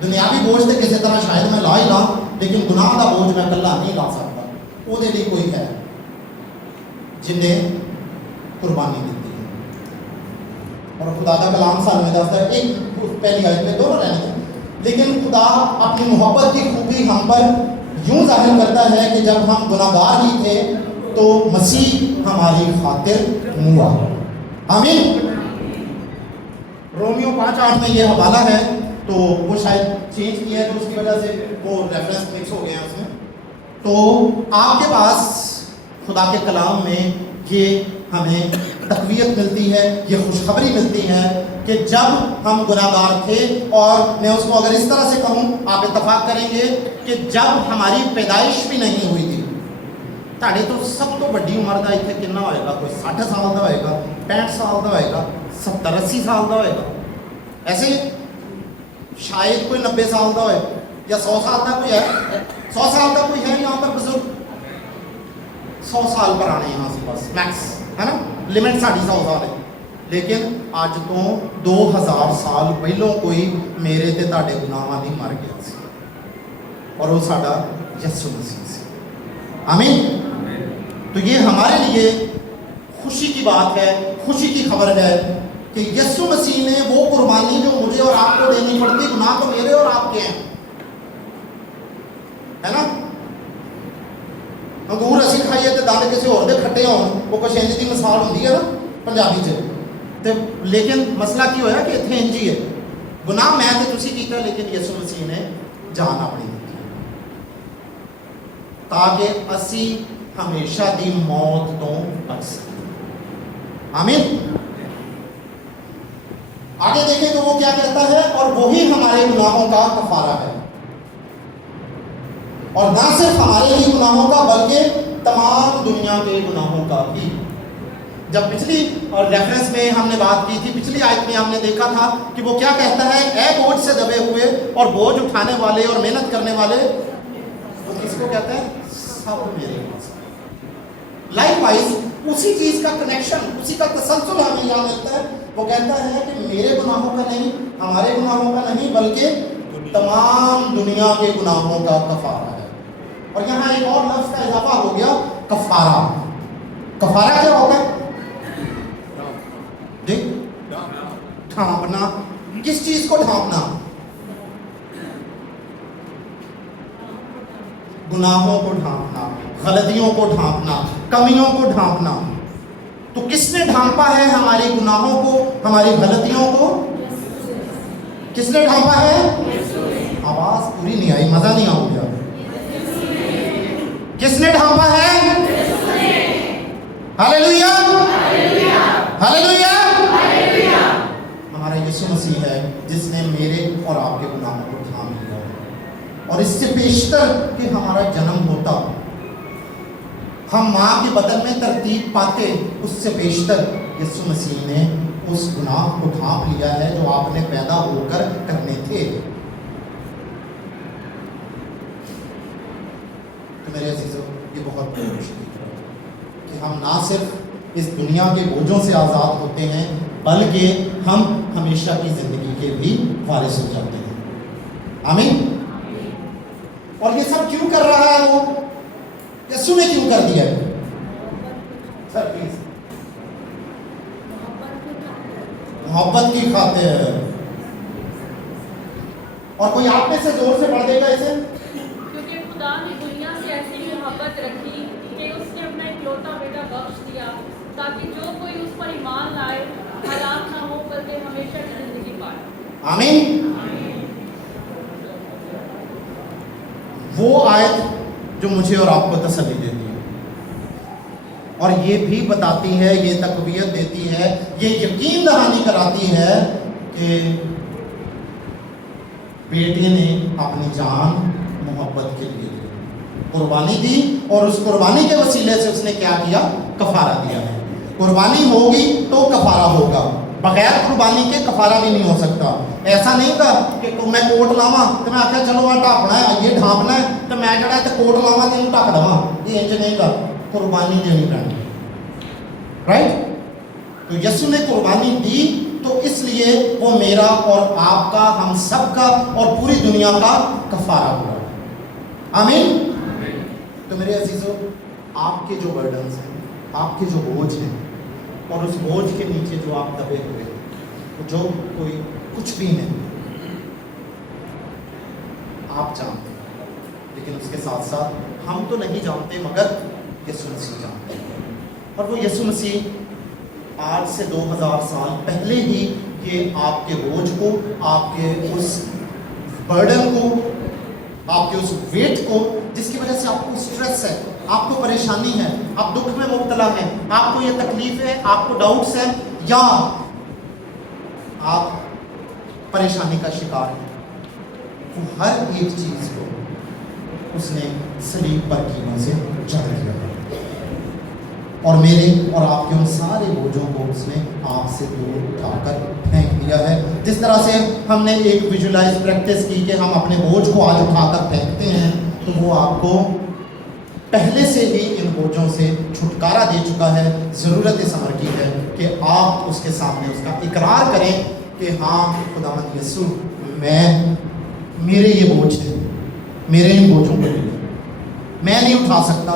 दुनियावी बोझ तो किसी तरह शायद मैं ला ही ला, लेकिन गुनाह का बोझ मैं कला नहीं ला सकता। वो कोई है जिन्हें कुर्बानी दी है। और खुदा का कलाम सानू दसदा है, एक पहली आयत में दोनों रहने हैं, लेकिन खुदा अपनी मोहब्बत की खूबी हम पर यूं जाहिर करता है कि जब हम गुनाहगार ही थे तो मसीह हमारी खातिर हुआ। आमीन। रोमियो 5:8 में ये हवाला है, तो वो शायद चेंज किया है तो उसकी वजह से वो रेफरेंस मिक्स हो गए हैं उसमें। तो आपके पास खुदा के कलाम में ये हमें तक़वियत मिलती है, ये खुशखबरी मिलती है कि जब हम गुनाहगार थे, और मैं उसको अगर इस तरह से कहूँ, आप इत्तफाक करेंगे कि जब हमारी पैदाइश भी नहीं हुई थी। ताड़े तो सब तो बड़ी उम्र का इतने कितना होएगा? कोई 60 साल का होएगा, 65 साल का होएगा, 70-80 साल का होएगा, ऐसे शायद कोई 90 साल का होए, या 100 साल का कोई है। 100 साल का कोई है यहाँ पर बुजुर्ग? 100 साल पुराने यहाँ से बस मैक्स, है ना? लिमिट साड़ी 100 साल है। लेकिन अज तो 2000 साल पहलों कोई मेरे ते ताड़े गुनाहां दी मर गया सी, और वो साडा यीशु मसीह सी। आमीन। तो ये हमारे लिए खुशी की बात है, खुशी की खबर है कि यीशु मसीह ने वो कुर्बानी जो मुझे और आपको देनी पड़ती, गुनाह तो मेरे और आपके हैं, है ना? अंगूर असी खाइए तो दंद किसी होर दे खट्टे होण, वो कुछ इंज की मिसाल होंदी है ना पंजाबी च। तो लेकिन मसला की होया कि इत्थे इंज ही है, गुनाह मैं ते तुसी कीता, लेकिन यीशु मसीह ने जान अपनी दी ताकि असी हमेशा दी मौत तो बच सकें। आमीन। आगे देखें तो वो क्या कहता है, और वही हमारे गुनाहों का कफारा है, और ना सिर्फ हमारे ही गुनाहों का बल्कि तमाम दुनिया के गुनाहों का भी। जब पिछली और रेफरेंस में हमने बात की थी, पिछली आयत में हमने देखा था कि वो क्या कहता है, ऐ बोझ से दबे हुए और बोझ उठाने वाले और मेहनत करने वाले, वो किसको कहता है? सब मेरे पास। लाइकवाइज उसी चीज का कनेक्शन, उसी का तसलसल हमें यहाँ मिलता है। वो कहता है कि मेरे गुनाहों का नहीं, हमारे गुनाहों का नहीं, बल्कि तमाम दुनिया के गुनाहों का कफारा है। और यहाँ एक और लफ्ज का इजाफा हो गया, कफारा। कफारा क्या होता है? ढांपना। किस चीज को ढांपना? गुनाहों को ढांपना, गलतियों को ढांपना, कमियों को ढांपना। तो किसने ढांपा है हमारे गुनाहों को, हमारी गलतियों को? किसने ढांपा है? आवाज पूरी नहीं आई, मजा नहीं आ गया। किसने ढांपा है? Hallelujah, hallelujah. हमारा यीशु मसीह है जिसने मेरे और आपके गुनाहों को ढांप लिया है। और इससे बेशतर कि हमारा जन्म होता, हम माँ के बदन में तरतीब पाते, उससे बेशतर यीशु मसीह ने उस गुनाह को ढांप लिया है जो आपने पैदा होकर करने थे। तो मेरे अजीजों, ये बहुत बड़ी खुशी कि हम ना सिर्फ इस दुनिया के बोझों से आज़ाद होते हैं, बल्कि हम हमेशा की ज़िंदगी के भी वारिस हो जाते हैं। आमीन। और ये सब क्यों कर रहा है वो? यीशु ने क्यों कर दिया है? Sir please. मोहब्बत की खातिर। और कोई आप में से जोर से पढ़ देगा इसे? क्योंकि खुदा ने दुनिया से ऐसी मोहब्बत रखी कि उसने अपना इकलौता बेटा बख्श दिया, ताकि जो कोई उस पर ईमान लाए हलाक ना हो, बल्कि हमेशा की जिंदगी पाए। आमीन। वो आयत जो मुझे और आपको तसल्ली देती है और ये भी बताती है, ये तकवीयत देती है, ये यकीन दहानी कराती है कि बेटे ने अपनी जान मोहब्बत के लिए कुर्बानी दी और उस कुर्बानी के वसीले से उसने क्या किया? कफारा दिया है। कुर्बानी होगी तो कफारा होगा, बगैर कुर्बानी के कफारा भी नहीं हो सकता। ऐसा नहीं था कि मैं कोट लावा तो मैं आख्या चलो वहाँ ढापना है, ये ढांपना है तो मैं जड़ा तो कोट लावा तेन ढक देवा, ये इंज नहीं कर, कुर्बानी देनी पैनी। राइट? तो यीशु ने कुर्बानी दी, तो इसलिए वो मेरा और आपका, हम सब का और पूरी दुनिया का कफारा हुआ। आमीन। तो मेरे अजीजों, आपके जो बर्डन्स हैं, आपके जो बोझ हैं, और उस बोझ के नीचे जो आप दबे हुए हैं, जो कोई कुछ भी नहीं आप जानते हैं, लेकिन उसके साथ साथ हम तो नहीं जानते मगर यीशु मसीह जानते हैं। और वो यीशु मसीह आज से 2000 साल पहले ही ये आपके बोझ को, आपके उस बर्डन को, आपके उस वेट को, जिसकी वजह से आपको स्ट्रेस है, आपको परेशानी है, आप दुख में मुब्तला हैं, आपको ये तकलीफ है, आपको डाउट्स हैं, या आप परेशानी का शिकार हैं, वो हर एक चीज को उसने सलीब पर कीमत से जड़ दिया और मेरे और आपके उन सारे बोझों को उसने आपसे दूर उठाकर फेंक दिया है। जिस तरह से हमने एक विजुलाइज प्रैक्टिस की कि हम अपने बोझ को आज उठाकर फेंकते हैं, तो वो आपको पहले से ही इन बोझों से छुटकारा दे चुका है। ज़रूरत इस अमर की है कि आप उसके सामने उसका इकरार करें कि हाँ खुदावंद यीशु, मेरे ये बोझ थे, मेरे इन बोझों को ले, मैं नहीं उठा सकता,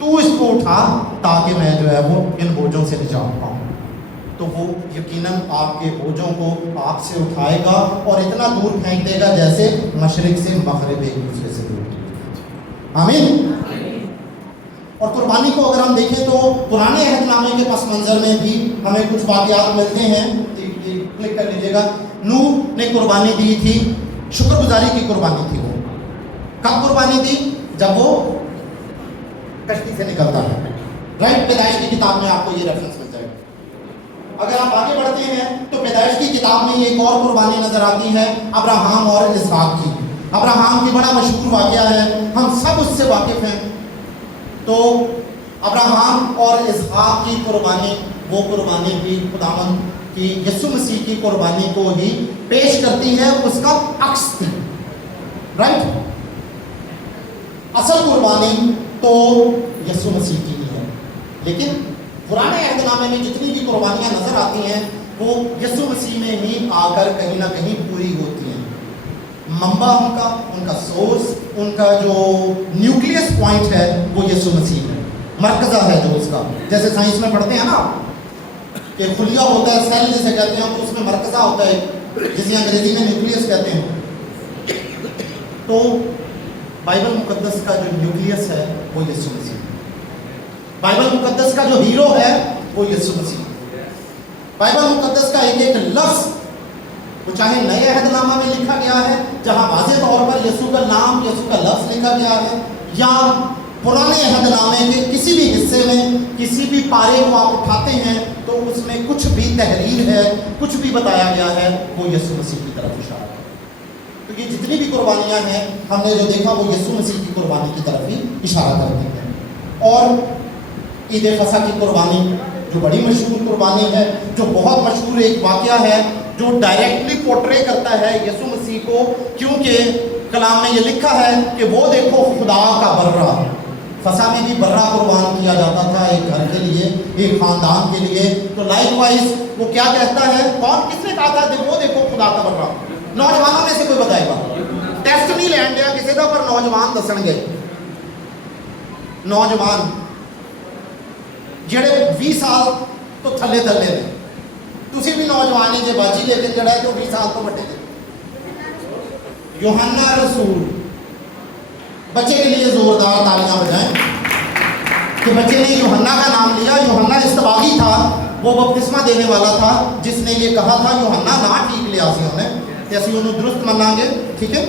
तू इसको उठा ताकि मैं जो है वो इन बोझों से निजात पाऊँ। तो वो यकीनन आपके बोझों को आपसे उठाएगा और इतना दूर फेंक देगा जैसे मशरिक से मगरिब एक दूसरे से दूर। आमीन। और कुर्बानी को अगर हम देखें तो पुराने अहदनामे के पस मंज़र में भी हमें कुछ वाक़यात मिलते हैं। क्लिक कर लीजिएगा। नूह ने कुर्बानी दी थी, शुक्रगुजारी की कुर्बानी थी। वो कब कुर्बानी दी? जब वो कश्ती से निकलता है। राइट? पैदाइश की किताब में आपको ये रेफरेंस मिल जाएगा। अगर आप आगे बढ़ते हैं तो पैदाइश की किताब में एक और कुर्बानी नजर आती है, अब्राहम और इसहाक की। अब्राहम की बड़ा मशहूर वाक़या है, हम सब उससे वाकिफ हैं। तो अब्राहम और इसहाक की कुर्बानी, वो कुर्बानी भी खुदावंद की यीशु मसीह की कुर्बानी को ही पेश करती है, उसका अक्स थी। राइट? असल कुर्बानी तो यीशु मसीह की ही है, लेकिन पुराने अहदनामे में जितनी भी कुर्बानियाँ नजर आती हैं वो यीशु मसीह में ही आकर कहीं ना कहीं पूरी होती हैं। मंबा उनका सोर्स, उनका जो न्यूक्लियस पॉइंट है वो यीशु मसीह है, मरकज़ा है जो उसका। जैसे साइंस में पढ़ते हैं ना कि खुलिया होता है, सेल जिसे कहते हैं, तो उसमें मरकज़ा होता है, जिसे अंग्रेजी में न्यूक्लियस कहते हैं। तो बाइबल मुकद्दस का जो न्यूक्लियस है वो यीशु मसीह है। बाइबल मुकद्दस का जो हीरो है वो यीशु मसीह है। बाइबल मुकद्दस का एक एक लफ्ज़, वो चाहे नए अहदनामा में लिखा गया है जहाँ वाज़ेह तौर पर यीशु का नाम, यीशु का लफ्ज़ लिखा गया है, या पुराने अहदनामे के किसी भी हिस्से में किसी भी पारे को आप उठाते हैं तो उसमें कुछ भी तहरीर है, कुछ भी बताया गया है, वो यीशु मसीह की तरफ इशारा है। तो ये जितनी भी कुर्बानियाँ हैं हमने जो देखा वो यीशु मसीह की कुर्बानी की तरफ ही इशारा करती हैं। और ईद फसह की कुर्बानी जो बड़ी मशहूर कुर्बानी है, जो बहुत मशहूर एक वाक़या है, जो डायरेक्टली पोर्ट्रे करता है यसु मसीह को, क्योंकि कलाम में ये लिखा है कि वो देखो खुदा का बर्रा। फसा में भी बर्रा कुर्बान किया जाता था एक घर के लिए, एक खानदान के लिए। तो लाइकवाइज वो क्या कहता है, कौन किसने कहा था वो देखो खुदा का बर्रा? नौजवानों में से कोई बताएगा? टेस्ट नहीं लैंड दिया किसी का, पर नौजवान दसणगे। नौजवान ਜਿਹੜੇ 20 ਸਾਲ ਤੋਂ ਥੱਲੇ ਥੱਲੇ ਨੇ, ਤੁਸੀਂ ਵੀ ਨੌਜਵਾਨ ਹੀ ਜੇ ਬਾਜੀ, ਲੇਕਿਨ ਜਿਹੜਾ ਹੈ ਜੋ 20 ਸਾਲ ਤੋਂ ਵੱਡੇ ਨੇ। यूहन्ना रसूल, बच्चे के लिए जोरदार तालियां बजाएं कि बच्चे ने यूहन्ना का नाम लिया। यूहन्ना इस्तबागी था, वो बपतिस्मा देने वाला था, जिसने ये कहा था यूहन्ना ना ठीक लिया सी उन्हें ते ਅਸੀਂ ਉਹਨੂੰ दुरुस्त मनांगे, ठीक है।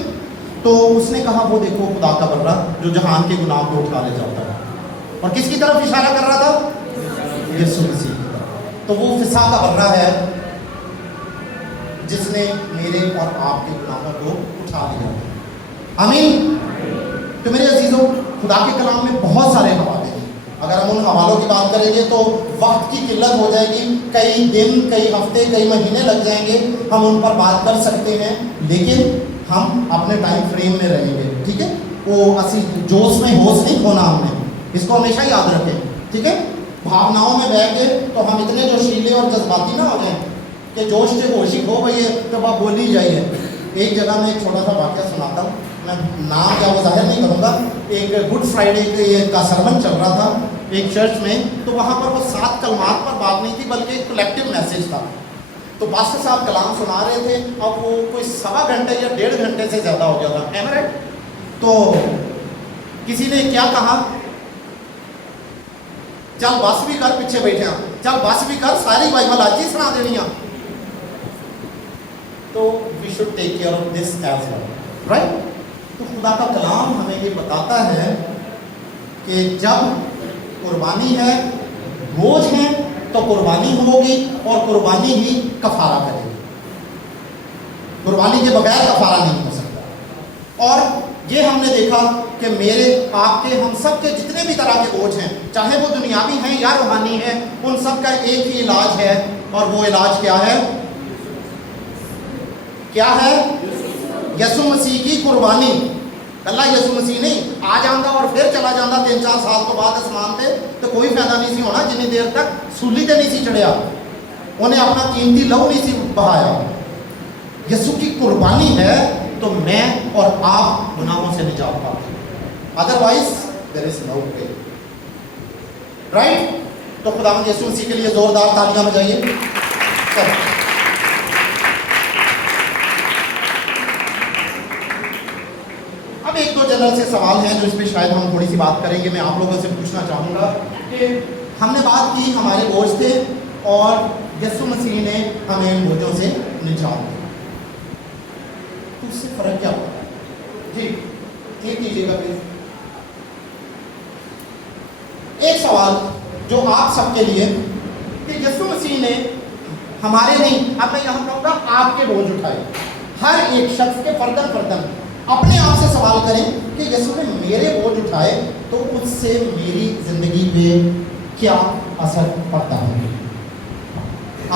तो उसने कहा वो देखो खुदा का बर्रा जो जहान के गुनाह को उठा ले जाता है। और किसकी तरफ इशारा कर रहा था? यीशु मसीह की तरफ। तो वो फिसा का बर्रा है जिसने मेरे और आपके गुनाहों को उठा लिया। आमीन। तो मेरे अजीजों, खुदा के कलाम में बहुत सारे हवाले हैं। अगर हम उन हवालों की बात करेंगे तो वक्त की किल्लत हो जाएगी, कई दिन, कई हफ्ते, कई महीने लग जाएंगे हम उन पर बात कर सकते हैं, लेकिन हम अपने टाइम फ्रेम में रहेंगे, ठीक है। वो असी जोश में होश नहीं खोना हमने, इसको हमेशा याद रखें, ठीक है। भावनाओं में बह के तो हम इतने जोशीले और जज्बाती ना हो जाएं कि जोश से होश ही खो गई है तो आप बोल ही जाइए। एक जगह में एक छोटा सा वाक़या सुनाता हूँ, मैं नाम क्या वो जाहिर नहीं करूँगा। एक गुड फ्राइडे का सरमन चल रहा था एक चर्च में, तो वहाँ पर वो 7 कलमात पर बात नहीं थी बल्कि एक कलेक्टिव मैसेज था। तो पास्टर साहब कलाम सुना रहे थे, अब वो कोई 1.25 घंटे या 1.5 घंटे से ज़्यादा हो गया था, एमरेट। तो किसी ने क्या कहा, चल बस भी कर, पीछे बैठे हैं, चल बस भी कर, सारी बाइबल आज ही सुना देनी है। तो we should take care of this as well, right. तो खुदा का कलाम हमें ये बताता है कि जब कुर्बानी है, बोझ है, तो कुर्बानी होगी और कुर्बानी ही कफारा करेगी। कुर्बानी के बगैर कफारा नहीं हो सकता। और ये हमने देखा कि मेरे, आपके, हम सब के जितने भी तरह के बोझ हैं, चाहे वो दुनियावी हैं या रूहानी हैं, उन सब का एक ही इलाज है। और वो इलाज क्या है? क्या है? यसु मसीह की कुर्बानी। कल्ला यसु मसीह नहीं आ जाता और फिर चला जाता 3-4 साल तो बाद आसमान पे, तो कोई फायदा नहीं सी होना जिन्नी देर तक सूली ते नहीं सी चढ़िया, उन्हें अपना कीमती लहू नहीं सी बहाया। यसु की कुर्बानी है तो मैं और आप गुनाहों से निजात पाते, otherwise there is no way, right. तो खुदावंद यीशु मसीह के लिए जोरदार तालियां बजाइए। अब 1-2 जनरल से सवाल हैं जो इस पर शायद हम थोड़ी सी बात करेंगे। मैं आप लोगों से पूछना चाहूँगा कि हमने बात की हमारे बोझ थे और यीशु मसीह ने हमें इन बोझों से निजात दी, तो इससे फर्क क्या होता है? जी ठीक कीजिएगा प्लीज। एक सवाल जो आप सबके लिए कि यीशु मसीह ने हमारे नहीं, अब मैं यहाँ कहूँगा आपके बोझ उठाए। हर एक शख्स के फर्दन फर्दन अपने आप से सवाल करें कि यीशु ने मेरे बोझ उठाए तो उससे मेरी जिंदगी पे क्या असर पड़ता है।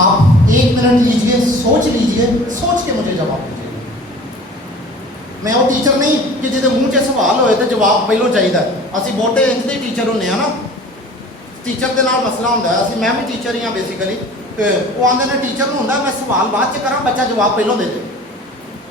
आप 1 मिनट लीजिए, सोच लीजिए, सोच के मुझे जवाब दीजिए। मैं वो टीचर नहीं कि जिहदे मूँह च सवाल होए तो जवाब पहलों चाहिए। असीं बहुते इंज दे टीचर होंगे ना, टीचर के नाल मसला होंदा है। मैं भी टीचर ही हाँ बेसिकली, तो वो आंदे ने टीचर नूं होंदा मैं सवाल बाद च करा, बच्चा जवाब पहलों दे दे।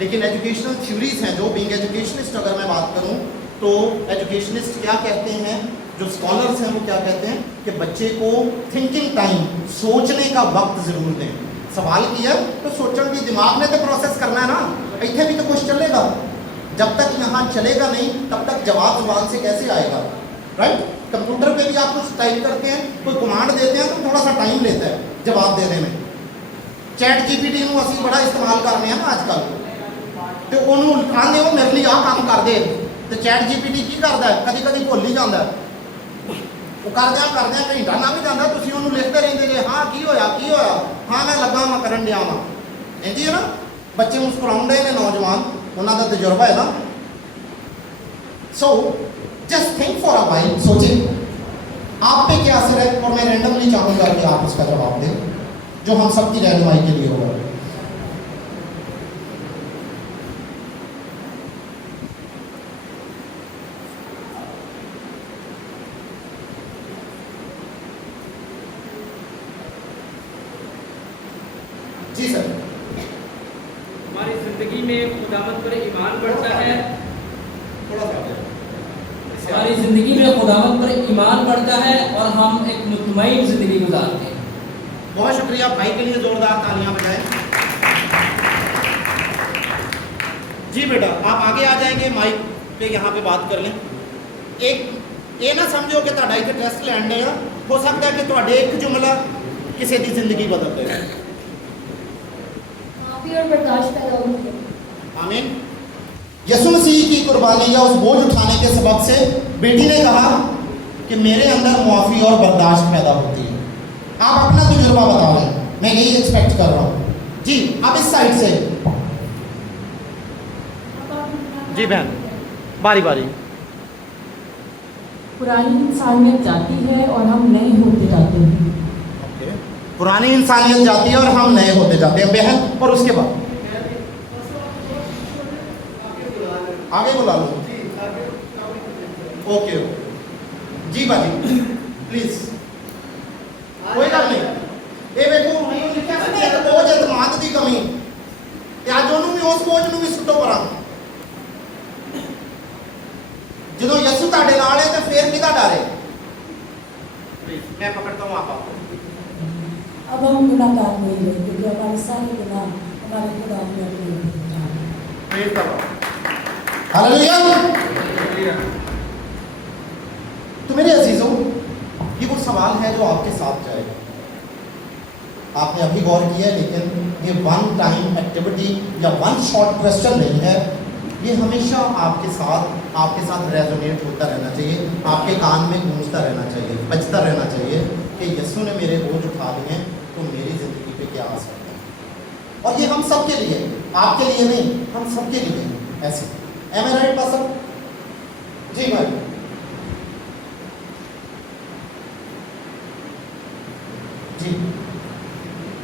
लेकिन एजुकेशनल थ्योरीज हैं जो, बीइंग एजुकेशनिस्ट अगर मैं बात करूं तो एजुकेशनिस्ट क्या कहते हैं, जो स्कॉलर्स हैं वो क्या कहते हैं कि बच्चे को थिंकिंग टाइम, सोचने का वक्त ज़रूर दें। सवाल किया तो सोचने की दिमाग में तो प्रोसेस करना है ना, इतने भी तो कुछ चलेगा। जब तक यहाँ चलेगा नहीं तब तक जवाब जुबान से कैसे आएगा, राइट। कंप्यूटर पे भी आप कुछ टाइप करते हैं, कोई कमांड देते हैं तो थोड़ा सा टाइम लेता है जवाब देने में। चैट जीपीटी को असीं बड़ा इस्तेमाल करने हैं ना आजकल, तो उन्होंने आने वो मेरे लिए आ काम कर दे, तो चैट जीपीटी की करता है, कभी कभी भुल ही जाता है। वो करद्या घंटा ना भी जाता, तुसीं उन्होंने लिखते रहते जे हाँ की होया, हाँ मैं लगा मैं करन दिया वा, इंज ही है ना। बच्चे मुस्कुराउंदे ने, नौजवान, उन्होंने तजुर्बा है ना। So just think for a while, सोचे आप पे क्या असर है, और मैं रैंडमली चाहूँगा कि आप उसका जवाब दें जो हम सबकी रहनुमाई के लिए होगा। जी सर। हमारी जिंदगी में खुदावंद पर ईमान बढ़ता है। थोड़ा सा हमारी जिंदगी में खुदावंद पर ईमान बढ़ता है और हम एक मुतमईन जिंदगी गुजारते हैं। बहुत शुक्रिया, भाई के लिए जोरदार तालियां बजाएं। जी बेटा, आप आगे आ जाएंगे, माइक पे यहाँ पे बात कर लें। एक ये ना समझो कि ਤੁਹਾਡਾ ਇੱਥੇ ਟੈਸਟ ਲੈਣ ਦੇ ਆ, ਹੋ ਸਕਦਾ ਹੈ ਕਿ ਤੁਹਾਡੇ ਇੱਕ ਜੁਮਲਾ ਕਿਸੇ ਦੀ ਜ਼ਿੰਦਗੀ ਬਦਲ ਦੇ। माफी और बर्दाश्त पैदा होगी। आमीन। यसु मसीह की कुर्बानी या उस बोझ उठाने के सबब से बेटी ने कहा कि मेरे अंदर मुआफ़ी और बर्दाश्त पैदा होती है। आप अपना तजुर्बा बता रहे हैं, मैं यही एक्सपेक्ट कर रहा हूँ। जी, अब इस साइड से। जी बहन, बारी बारी। पुरानी इंसानियत जाती है और हम नए होते जाते हैं। पुरानी इंसानियत जाती है और हम नए होते जाते हैं बहन। और उसके बाद आगे बुला लो। ओके जी बाजी प्लीज। कोई गल नहीं, ये देखो एक बोझ एतमाद की कमी, अज उन्होंने भी उस बोझ में भी सुटो परा। जो यसु तुहाडे नाल है तो फिर किहदा डर है? मैं पकड़ता हूँ आप। अब हम गुनाहगार नहीं रहे क्योंकि हमारे सारे गुनाह हमारे खुदा ने अपने प्रेज़ द लॉर्ड। हालेलुया। तो मेरे अजीजों, ये वो सवाल है जो आपके साथ जाएगा। आपने अभी गौर किया, लेकिन ये वन टाइम एक्टिविटी या वन शॉर्ट क्वेश्चन नहीं है। ये हमेशा आपके साथ रेजोनेट होता रहना चाहिए, आपके कान में गूंजता रहना चाहिए, बजता रहना चाहिए कि यीशु ने मेरे बोझ उठा लिए, तो मेरी ज़िंदगी पे क्या असर है। और ये हम सब के लिए, आपके लिए नहीं, हम सब के लिए ऐसे। एम आई राइट पर्सन? जी भाई। जी,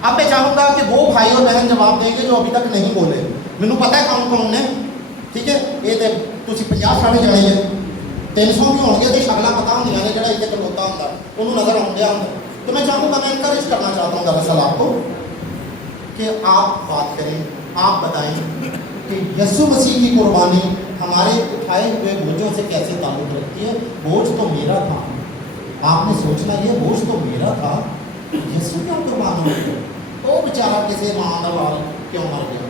अब मैं चाहूँगा कि वो भाई और बहन जवाब देंगे जो अभी तक नहीं बोले। मैनू पता है कौन कौन ने, ठीक है। ये तो तुम 50-60 जने है, 300 भी होंगे तो शक्ल पता होंगे ने जो इतने खलोता होंगे उन्होंने नज़र आया होंगे। तो मैं चाहूँगा, मैं इनकरेज करना चाहता हूँ दरअसल आपको कि आप बात करें, आप बताएं कि यीशु मसीह की कुर्बानी हमारे उठाए हुए बोझों से कैसे ताल्लुक़ रखती है। बोझ तो मेरा था, आपने सोचना ये बोझ तो मेरा था, यीशु क्या कुर्बान हो गया, वो बेचारा किसी माँ का लाल क्यों मर गया।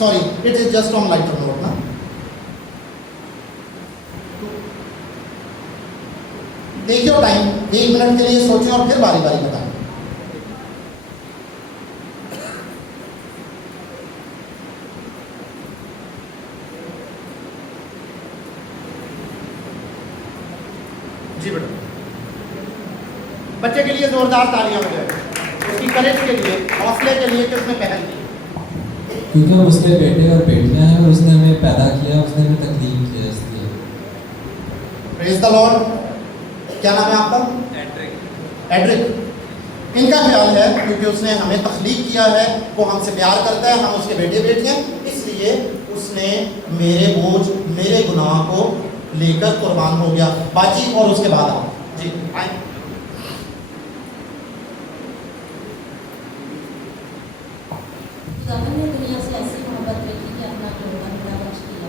Sorry, it is just on lighter note ना। देखिए टाइम, 1 मिनट के लिए सोचें और फिर बारी बारी बताएं। जी बेटा, बच्चे के लिए जोरदार तालियां हो जाए, उसकी करेज के लिए, हौसले के लिए कि उसने पहल की। क्योंकि हम उसके बेटे और बेटियां हैं और उसने हमें पैदा किया, उसने हमें तकलीफ किया, इसलिए। Praise the Lord. क्या नाम है आपका? एड्रिक। इनका ख्याल है क्योंकि उसने हमें तख्लीक किया है, वो हमसे प्यार करता है, हम उसके बेटे बेटियां, इसलिए उसने मेरे बोझ, मेरे गुनाह को लेकर कुर्बान हो गया। बाजी और उसके बाद आप जी आए। खुदावंद ने दुनिया से ऐसी मोहब्बत रखी कि अपना बेटा बख्श दिया,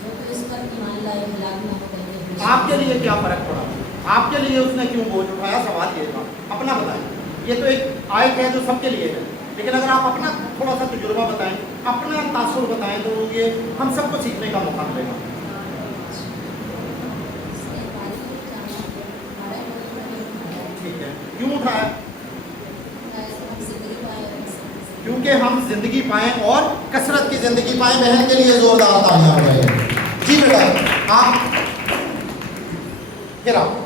जो कि उस पर ईमान लाए हलाक न हो गए। आपके लिए क्या फर्क पड़ा? आपके लिए उसने क्यों बोझ उठाया? सवाल ये था, अपना बताएं। ये तो एक आयत है जो सबके लिए है, लेकिन अगर आप अपना थोड़ा सा तजुर्बा बताएं, अपना तासुर बताएं, तो ये हम सबको सीखने का मौका मिलेगा। ठीक है, क्यों उठाया? क्योंकि हम जिंदगी पाएं और कसरत की जिंदगी पाएं। बहन के लिए जोरदार तालियां हो जाए। जी बेटा, आप फिर आप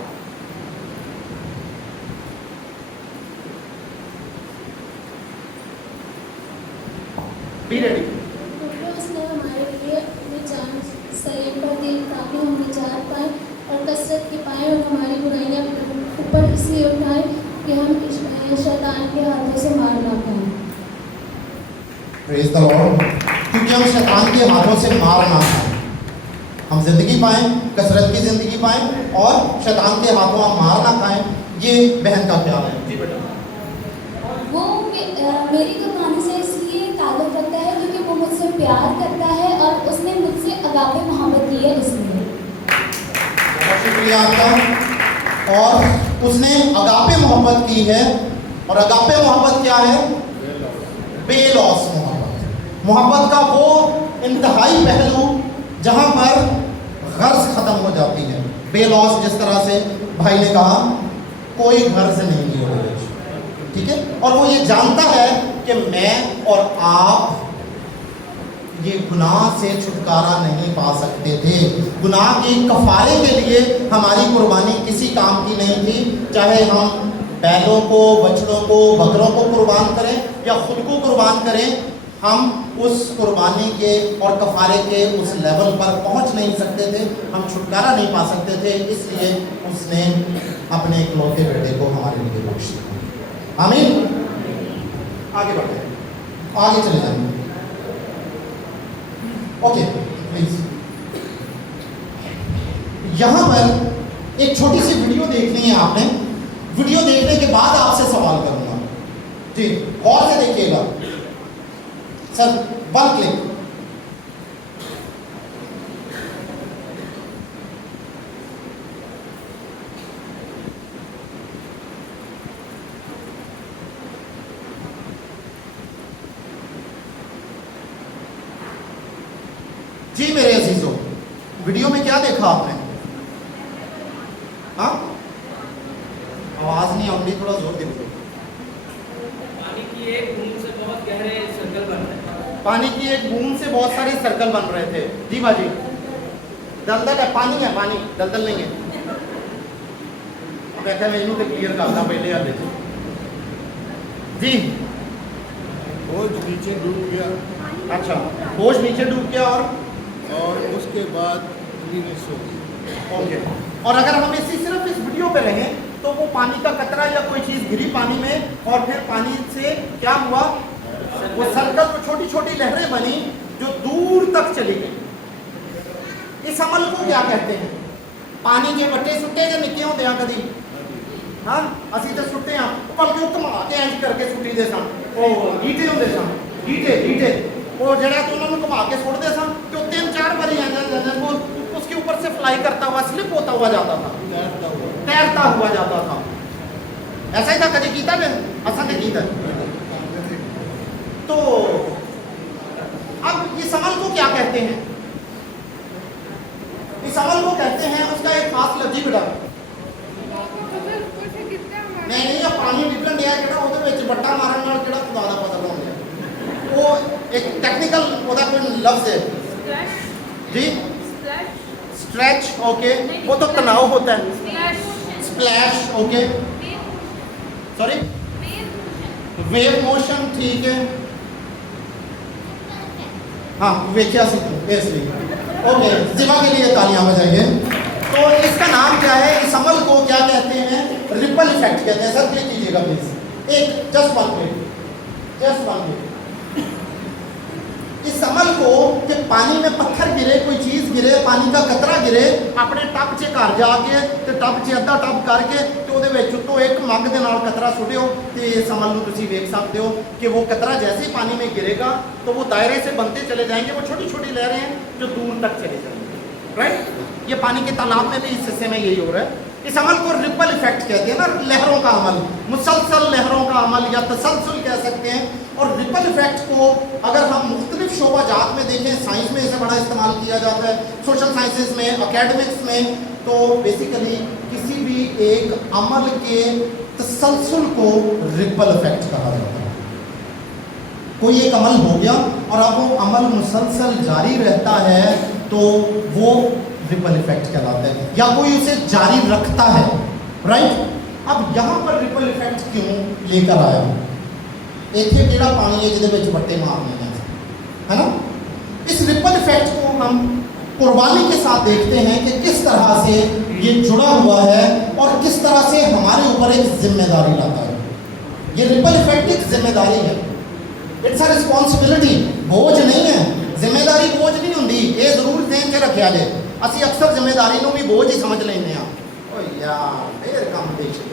बी रेडी। उसने हमारे लिए अपनी जान सलीम पर दी ताकि हम निजात पाएं और कसरत के पाएँ और हमारी बुराइयाँ ऊपर इसलिए उठाएं कि हम शैतान के हाथों से मार ना पाएं। Praise the Lord. क्योंकि हम शैतान के हाथों से मार ना खाएं, हम जिंदगी पाएं, कसरत की जिंदगी पाएं और शैतान के हाथों हम मार ना खाएं। ये बहन का ख्याल है। जी बेटा। वो मेरी कहानी से इसलिए ताल्लुक़ रखता है क्योंकि वो मुझसे प्यार करता है और उसने मुझसे अगापे मोहब्बत की है, इसलिए। बहुत शुक्रिया आपका। और उसने अगापे मोहब्बत की है, और अगापे मोहब्बत क्या है? बेलॉस मोहब्बत। मोहब्बत का वो इंतहाई पहलू जहाँ पर गर्ज ख़त्म हो जाती है। बेलॉस, जिस तरह से भाई ने कहा, कोई गर्ज नहीं है वो, ठीक है। और वो ये जानता है कि मैं और आप ये गुनाह से छुटकारा नहीं पा सकते थे। गुनाह के कफारे के लिए हमारी कुर्बानी किसी काम की नहीं थी, चाहे हम बैलों को, बछड़ों को, बकरों को कुर्बान करें या खुद को कुर्बान करें, हम उस कुर्बानी के और कफारे के उस लेवल पर पहुंच नहीं सकते थे, हम छुटकारा नहीं पा सकते थे। इसलिए उसने अपने इकलौते बेटे को हमारे लिए बख्श दिया। आमीन। आगे बढ़ते हैं, आगे चले जाएंगे। Okay please. यहाँ पर एक छोटी सी वीडियो देखनी है आपने। वीडियो देखने के बाद आपसे सवाल करूंगा, जी गौर से देखिएगा। Sir 1 click. जी मेरे अजीजों, वीडियो में क्या देखा आपने? हाँ, आवाज नहीं आउंडी, थोड़ा जोर दे। पानी की एक बूंद से बहुत गहरे सर्कल बन रहे हैं। पानी की एक बूंद से बहुत सारे सर्कल बन रहे थे। जी बाजी, दलदल है, पानी है, पानी दलदल नहीं है। देखा मैं इन्हों क्लियर करना पहले आ देखो जी। बोझ नीचे डूब गया। अच्छा, बोझ नीचे डूब गया और उसके बाद नीचे सो गई। ओके। और अगर हम सिर्फ इस वीडियो पे रहें तो वो पानी का कतरा या कोई चीज़ गिरी पानी में और फिर पानी से क्या हुआ, वो सर्कल में छोटी छोटी लहरें बनी जो दूर तक चली गई। इस अमल को क्या कहते हैं? पानी के बट्टे सुट्टे जो निके होते हैं कभी, हाँ असी तो सुट्टे हाँ, बल्कि घुमा के इंज करके सुट्टी दे सन, गीटे होंगे सन, गीटे वो जरा तो उन्होंने घुमा के सुटते सन, तो 3-4 बारी वो उसके ऊपर से फ्लाई करता हुआ, स्लिप होता हुआ जाता था, तैरता हुआ जाता था। ऐसा ही था, कभी कीता ने असा ने कीता। तो अब इस अमल को क्या कहते हैं? इस अमल को कहते हैं, उसका एक खास लफ्जी बेटा नहीं अब पानी निकल गया ਜਿਹੜਾ ਉਹਦੇ ਵਿੱਚ ਬੱਟਾ ਮਾਰਨ ਨਾਲ ਕਿਹੜਾ ਖੁਦਾ ਦਾ ਪਤਾ ਲਾਉਂਦਾ, ਉਹ एक टेक्निकल ਉਹਦਾ कोई लफ्ज है जी। स्ट्रेच, ओके, वो तो तनाव होता है। Splash, okay, sorry, wave motion, ठीक है। हाँ वेख्या सीखो इसलिए, ओके, जिमा के लिए तालियां बजाइए। तो इसका नाम क्या है? इस अमल को क्या कहते हैं? रिपल इफेक्ट कहते हैं। सर क्लिक कीजिएगा प्लीज, एक जस्ट 1 मिनट। इस अमल को कि पानी में पत्थर गिरे, कोई चीज़ गिरे, पानी का कतरा गिरे, अपने टब च घर जाके तो टब च अद्धा टब करके तो ਉਹਦੇ ਵਿੱਚ ਉੱਤੋਂ एक मग ਦੇ ਨਾਲ कतरा सुटियो, तो इस अमल को तुम देख सकते हो कि वो कतरा जैसे ही पानी में गिरेगा तो वो दायरे से बनते चले जाएंगे। वो छोटी छोटी लहरें हैं जो दूर तक चले जाएंगे, राइट। ये पानी के तालाब में भी इस हिस्से में यही हो रहा है। इस अमल को रिपल इफेक्ट कहते हैं ना, लहरों का अमल, मुसलसल लहरों का अमल या तसलसल कह सकते हैं। और रिपल इफेक्ट को अगर हम मुख्तलिफ शोबाजात में देखें, साइंस में इसे बड़ा इस्तेमाल किया जाता है, सोशल साइंसेस में, एकेडमिक्स में, तो बेसिकली किसी भी एक अमल के तसलसल को रिपल इफेक्ट कहा जाता है। कोई एक अमल हो गया और अब वो अमल मुसलसल जारी रहता है तो वो रिपल इफेक्ट कहलाता है, या कोई उसे जारी रखता है, राइट। अब यहाँ पर रिपल इफेक्ट क्यों लेकर आया? इतने केड़ा पानी है जिहदे विच बट्टे मारने हैं, है ना। इस रिपल इफेक्ट को हम कुर्बानी के साथ देखते हैं कि किस तरह से ये जुड़ा हुआ है और किस तरह से हमारे ऊपर एक जिम्मेदारी लाता है। ये रिपल इफेक्ट एक जिम्मेदारी है, इट्स अ रिस्पॉन्सिबिलिटी, बोझ नहीं है। जिम्मेदारी बोझ नहीं होंगी, ये जरूर ध्यान च रखा जाए। असी अक्सर जिम्मेदारी को भी बोझ ही समझ लेंगे। ओ यार फिर काम दे चुके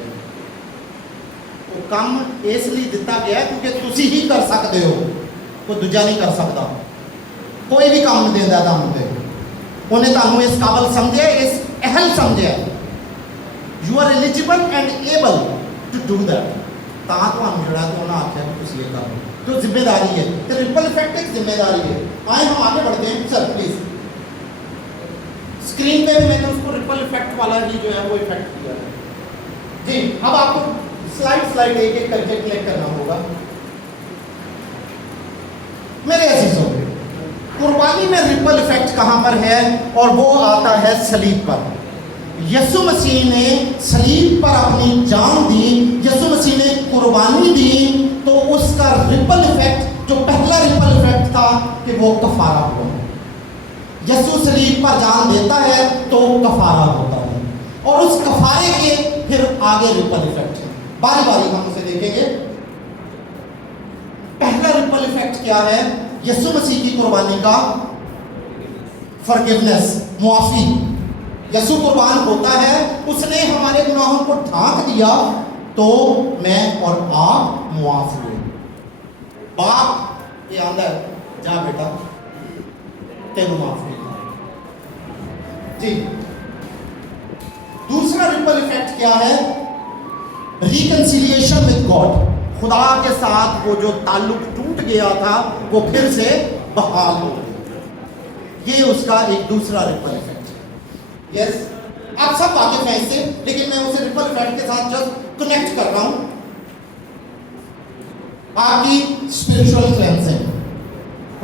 वो काम इसलिए दिता गया क्योंकि तुसी ही कर सकते हो, कोई दूजा नहीं कर सकता। कोई भी काम नहीं देता तुम पे, उन्हें तुम इस काबल समझे, इस अहल समझे। You are eligible and able to do that. तुम जोड़ा तो उन्हें आख्या कि तुम ये करो, तो जिम्मेदारी है। तो रिपल इफेक्ट एक जिम्मेदारी है। आए हम आगे बढ़ते हैं सर प्लीज। स्क्रीन पे भी मैंने उसको रिपल इफेक्ट वाला ही जो है वो इफेक्ट किया है जी। अब आपको स्लाइड एक एक करके क्लिक करना होगा। मेरे अजीजों, कुर्बानी में रिपल इफेक्ट कहां पर है? और वो आता है सलीब पर। यसु मसीह ने सलीब पर अपनी जान दी, यसु मसीह ने कुर्बानी दी, तो उसका रिपल इफेक्ट, जो पहला रिपल इफेक्ट था कि वो कफारा हुआ। यसु सलीब पर जान देता है तो कफारा होता है, और उस कफारे के फिर आगे रिपल इफेक्ट है। बारी बारी हम उसे देखेंगे। पहला रिपल इफेक्ट क्या है? यसु मसीह की कुर्बानी का फॉरगिवनेस, मुआफी। यसु कुर्बान होता है, उसने हमारे गुनाहों को ढांक दिया, तो मैं और आप मुआफ हुए। बाप के अंदर जा बेटा, तेन माफ किया जी। दूसरा रिपल इफेक्ट क्या है? Reconciliation with God. खुदा के साथ वो जो ताल्लुक टूट गया था वो फिर से बहाल हो गया। ये उसका एक दूसरा रिपल इफेक्ट। यस, आप सब वाकिफ हैं इससे, लेकिन मैं उसे रिपल इफेक्ट के साथ जस्ट कनेक्ट कर रहा हूं। आपकी स्पिरिचुअल क्लेंजिंग,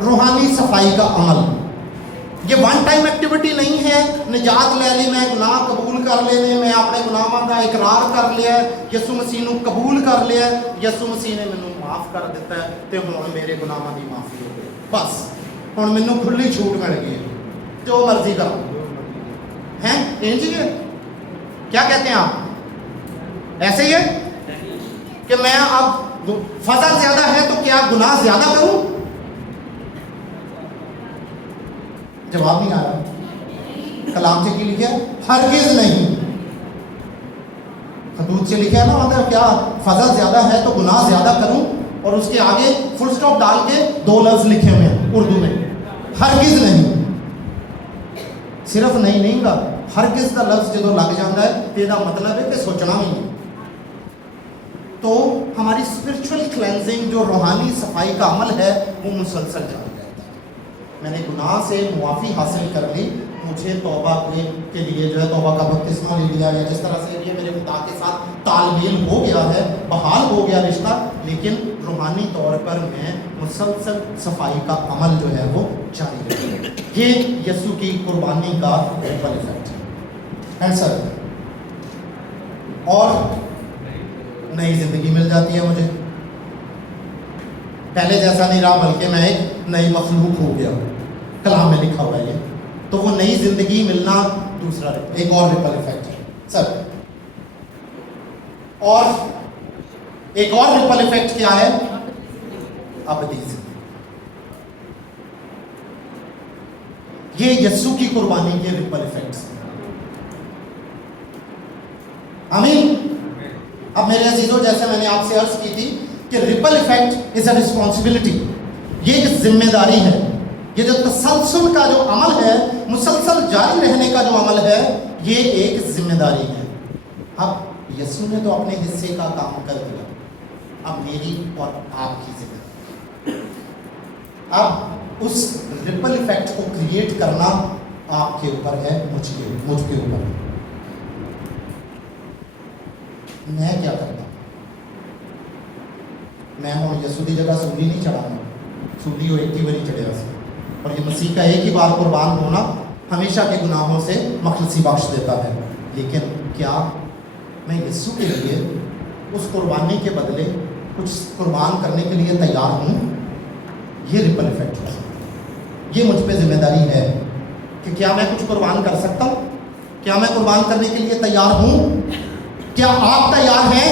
रूहानी सफाई का अमल, ये वन टाइम एक्टिविटी नहीं है। निजात ले ली, मैं गुनाह कबूल कर लेने, मैं अपने गुनाहों का इकरार कर लिया, यसु मसीह ਨੂੰ कबूल कर लिया, यसु मसीह ने ਮੈਨੂੰ माफ कर दिता है, तो ਹੁਣ मेरे गुनाहों की माफी हो गई। बस ਹੁਣ ਮੈਨੂੰ खुली छूट मिल गई, जो मर्जी करो। हैं इंज ही है? क्या कहते हैं आप? ऐसे ही है कि मैं अब फजल ज्यादा है तो क्या गुनाह ज्यादा करूं? जवाब नहीं आ रहा। कलाम से की लिखा है? हरगिज नहीं। खतूत से लिखा है ना, मतलब क्या फजल ज्यादा है तो गुनाह ज्यादा करूं, और उसके आगे फुल स्टॉप डाल के दो लफ्ज लिखे हुए हैं उर्दू में, हरगिज नहीं। सिर्फ नहीं का हरगिज का लफ्ज जो लग जाता है तो इसका मतलब है कि सोचना भी नहीं। तो हमारी स्पिरिचुअल क्लेंजिंग, जो रूहानी सफाई का अमल है, वो मुसलसल जारी रहता है। मैंने गुनाह से मुआफ़ी हासिल कर ली, मुझे तौबा के लिए जो है तौबा का बपतिस्मा ले लिया, या जिस तरह से ये मेरे खुदा के साथ तालमेल हो गया है, बहाल हो गया रिश्ता, लेकिन रूहानी तौर पर मैं मुसलसल सफाई का अमल जो है वो जारी रखेगा। ये यसु की कुर्बानी का रिपल इफेक्ट है सर। और नई जिंदगी मिल जाती है मुझे, पहले जैसा नहीं रहा, बल्कि मैं एक नई मखलूक हो गया। कलाम में लिखा हुआ है ये। तो वो नई जिंदगी मिलना दूसरा एक और रिपल इफेक्ट है सर। और एक और रिपल इफेक्ट क्या है? अबदी जिंदगी। ये यस्सु की कुर्बानी के रिपल इफेक्ट्स हैं। आमीन। अब मेरे अजीजों, जैसे मैंने आपसे अर्ज की थी कि ripple effect is a responsibility, ये एक जिम्मेदारी है। ये जो तसलसल का जो अमल है, मुसलसल जारी रहने का जो अमल है, ये एक जिम्मेदारी है। अब यीशु ने तो अपने हिस्से का काम कर दिया, अब मेरी और आपकी जिम्मेदारी। अब उस रिपल इफेक्ट को क्रिएट करना आपके ऊपर है, मुझ के ऊपर है। मैं क्या करता? मैं हूँ यीशु की जगह सूली नहीं चढ़ाना, सूली वो एक ही बारी चढ़िया से, और ये मसीह का एक ही बार कुर्बान होना हमेशा के गुनाहों से मखलसी बख्श देता है। लेकिन क्या मैं यीशु के लिए उस कुर्बानी के बदले कुछ कुर्बान करने के लिए तैयार हूँ? ये रिपल इफेक्ट है। ये मुझ पे जिम्मेदारी है कि क्या मैं कुछ कुर्बान कर सकता हूँ? क्या मैं कुर्बान करने के लिए तैयार हूँ? क्या आप तैयार हैं?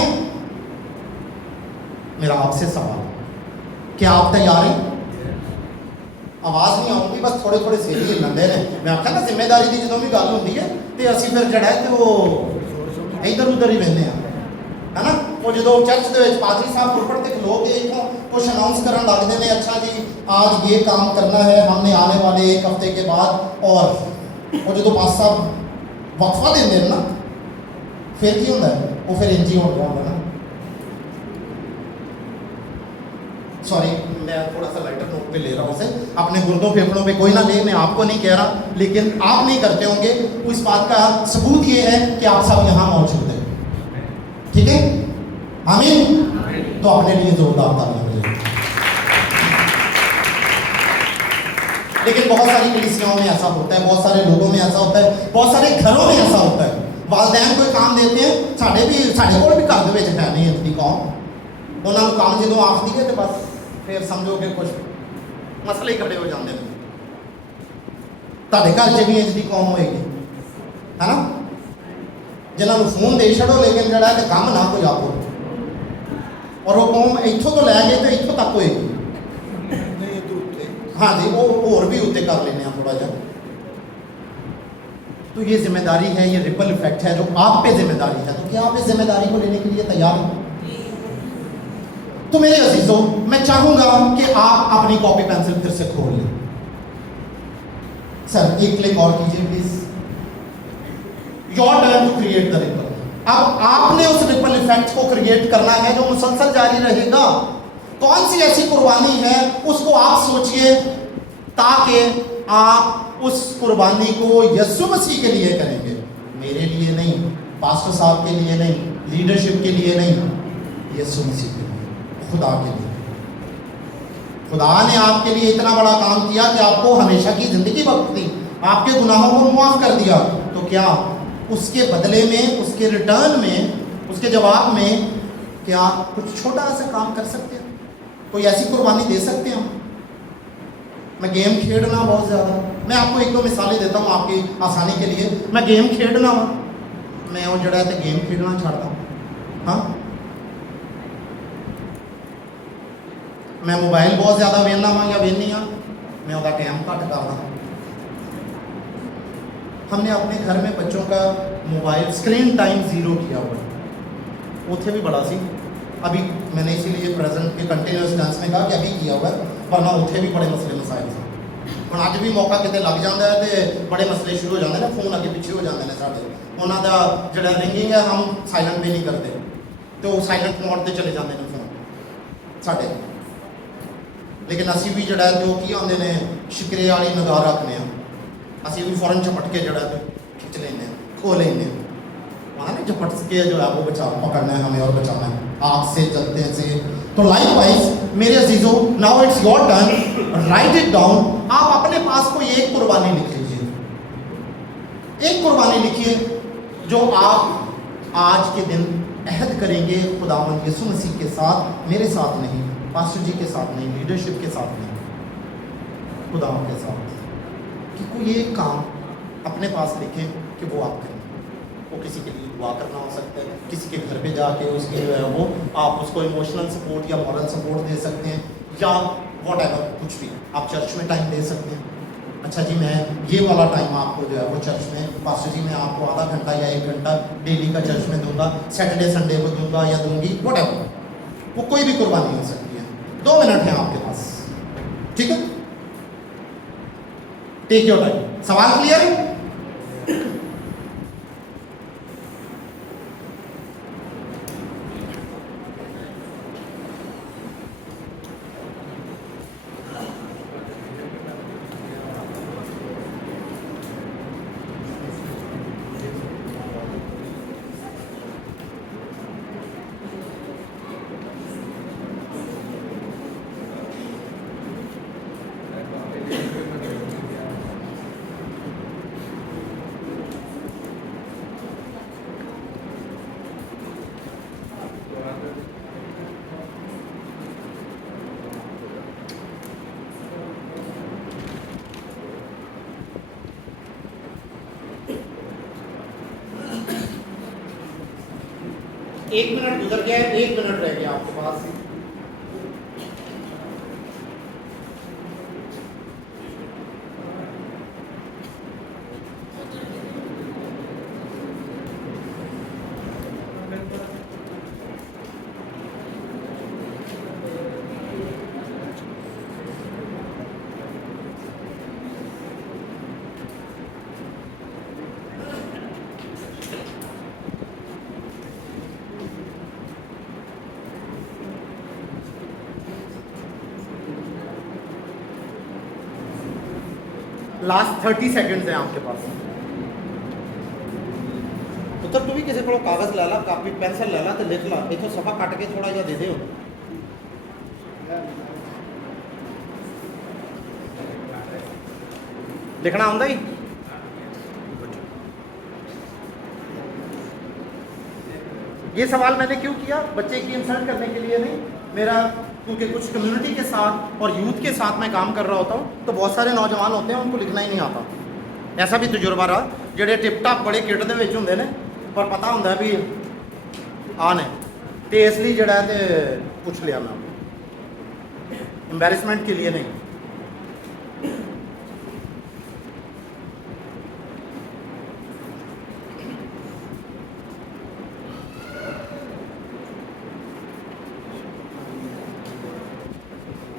मेरा आपसे सवाल, क्या आप तैयार हैं? आवाज़ नहीं आऊँगी, बस थोड़े थोड़े से ही लंदे ने। मैं आख्या ना जिम्मेदारी की जो भी गल होती है तो असी फिर जड़ा है तो इधर उधर ही बहने है ना। वो जो चर्च के पादरी साहब पुरपट के लोग इतों कुछ अनाउंस कर लगते हैं, अच्छा जी आज ये काम करना है हमने आने वाले 1 हफ्ते के बाद, और वो जो पास साहब वक्फा देंगे ना फिर की होता है, वो फिर इंज ही हो गया होगा ना। सॉरी, मैं थोड़ा सा लाइटर नोट पे ले रहा हूँ उसे, अपने गुर्दों फेफड़ों पे कोई ना ले, मैं आपको नहीं कह रहा, लेकिन आप नहीं करते होंगे। इस बात का सबूत ये है कि आप सब यहाँ मौजूद हैं, ठीक है? आमीन। तो अपने लिए जोरदार तालियां बजाइए। लेकिन बहुत सारी कलीसियाओं में ऐसा होता है, बहुत सारे लोगों में ऐसा होता है, बहुत सारे घरों में ऐसा होता है। वालदैन कोई काम देते हैं, साढ़े कोल भी घर दे है नहीं इतनी कौम, उन्होंने काम जो आख दी है तो बस फिर समझो कि कुछ मसले ही खड़े हो जाते हैं। घर च भी इंज की कौम होएगी, है ना, जिन्होंने फोन दे छड़ो लेकिन जरा है काम ना कोई आपो, और वो कौम इतों तो लै गए तो इतों तक होएगी। नहीं तो उत्ते हाँ जी, वो होर भी उत्ते कर लेने थोड़ा जा। तो ये जिम्मेदारी है, ये रिपल इफेक्ट है जो आप पे जिम्मेदारी है। तो क्या आप इस जिम्मेदारी को लेने के लिए तैयार हो? तो मेरे अजीजों, मैं चाहूंगा कि आप अपनी कॉपी पेंसिल फिर से खोल लें। सर एक क्लिक और कीजिए please. Your turn to create the ripple. अब आपने उस रिपल इफेक्ट को क्रिएट करना है जो मुसलसल जारी रहेगा। कौन सी ऐसी कुर्बानी है उसको आप सोचिए, ताकि आप उस कुर्बानी को यीशु मसीह के लिए करेंगे, मेरे लिए नहीं, पास्टर साहब के लिए नहीं, लीडरशिप के लिए नहीं, यीशु मसीह के लिए, खुदा के लिए। खुदा ने आपके लिए इतना बड़ा काम किया कि आपको हमेशा की जिंदगी बख्श दी, आपके गुनाहों को माफ कर दिया। तो क्या उसके बदले में, उसके रिटर्न में, उसके जवाब में क्या कुछ छोटा सा काम कर सकते हैं? कोई ऐसी कुर्बानी दे सकते हैं हम? मैं गेम खेलना बहुत ज़्यादा, मैं आपको 1-2 मिसालें देता हूँ आपकी आसानी के लिए। मैं गेम खेलना वा, मैं वो जड़ा है गेम खेलना छाड़ता हूँ। हाँ, मैं मोबाइल बहुत ज़्यादा वेखना वा या वेखनी हाँ, मैं वह टाइम घट करदा। हमने अपने घर में बच्चों का मोबाइल स्क्रीन टाइम 0 किया हुआ है, उथे भी बड़ा सी। अभी मैंने इसीलिए प्रेजेंट के कंटिन्यूस टेंस में कहा कि अभी किया हुआ है, वरना उथे भी बड़े मसले मसाइल थे। ਹੁਣ ਅੱਜ भी मौका कितने लग जाता है तो बड़े मसले शुरू हो जाते हैं, फोन अगे पिछे हो जाते हैं साढ़े। उन्होंने जो रिंगिंग है हम साइलेंट भी नहीं करते, तो साइलेंट मोड पर चले जाते हैं फोन साढ़े। लेकिन असी भी जड़ा जो की आते हैं शिकरे वाली निगाह रखने, असी भी फौरन झपट के जड़ा खिंच लेंगे, खो लेंगे। वहाँ ना झपट के जो है वो बचा पकड़ना है हमें और बचाना है आग से जलते से। तो लाइकवाइज मेरे अजीजों, now it's your turn, write it down. आप अपने पास कोई एक कुर्बानी लिख लीजिए, एक कुर्बानी लिखिए जो आप आज के दिन अहद करेंगे खुदावंद यीशु मसीह के साथ, मेरे साथ नहीं, पास्टर जी के साथ नहीं, लीडरशिप के साथ नहीं, खुदावंद के साथ, कि कोई एक काम अपने पास लिखें कि वो आप करें। वो किसी के लिए दुआ करना हो सकता है, किसी के घर पे जाके उसके जो है वो आप उसको इमोशनल सपोर्ट या मॉरल सपोर्ट दे सकते हैं, या वॉट एवर, कुछ भी। आप चर्च में टाइम दे सकते हैं, अच्छा जी मैं ये वाला टाइम आपको जो है वो चर्च में, पास्टर जी मैं आपको आधा घंटा या 1 घंटा डेली का चर्च में दूंगा, सैटरडे संडे को दूंगा या दूंगी, वॉट एवर। वो कोई भी कुर्बानी हो सकती है। 2 मिनट हैं आपके पास, ठीक है? Take your time. सवाल क्लियर है? 1 मिनट गुजर गया है, 1 मिनट रह गया आपके पास। लास्ट 30 सेकंड्स हैं आपके पास। पुत्र तू भी किसी को कागज ला ला, कापी पेंसिल ला ला तो लिख ला, इथों सफा कट के थोड़ा जा दे दे। लिखना आंदा ही? ये सवाल मैंने क्यों किया? बच्चे की इंसल्ट करने के लिए नहीं, मेरा क्योंकि कुछ कम्युनिटी के साथ और यूथ के साथ मैं काम कर रहा होता हूँ, तो बहुत सारे नौजवान होते हैं उनको लिखना ही नहीं आता। ऐसा भी तजुर्बा रहा, ਜਿਹੜੇ टिप टाप बड़े किट ਦੇ ਵਿੱਚ ਹੁੰਦੇ ਨੇ पर पता ਹੁੰਦਾ भी ਆ ਨੇ, ਤੇ ਇਸ ਲਈ ਜਿਹੜਾ ਤੇ ਪੁੱਛ ਲਿਆ ਮੈਂ, एम्बेरसमेंट के लिए नहीं।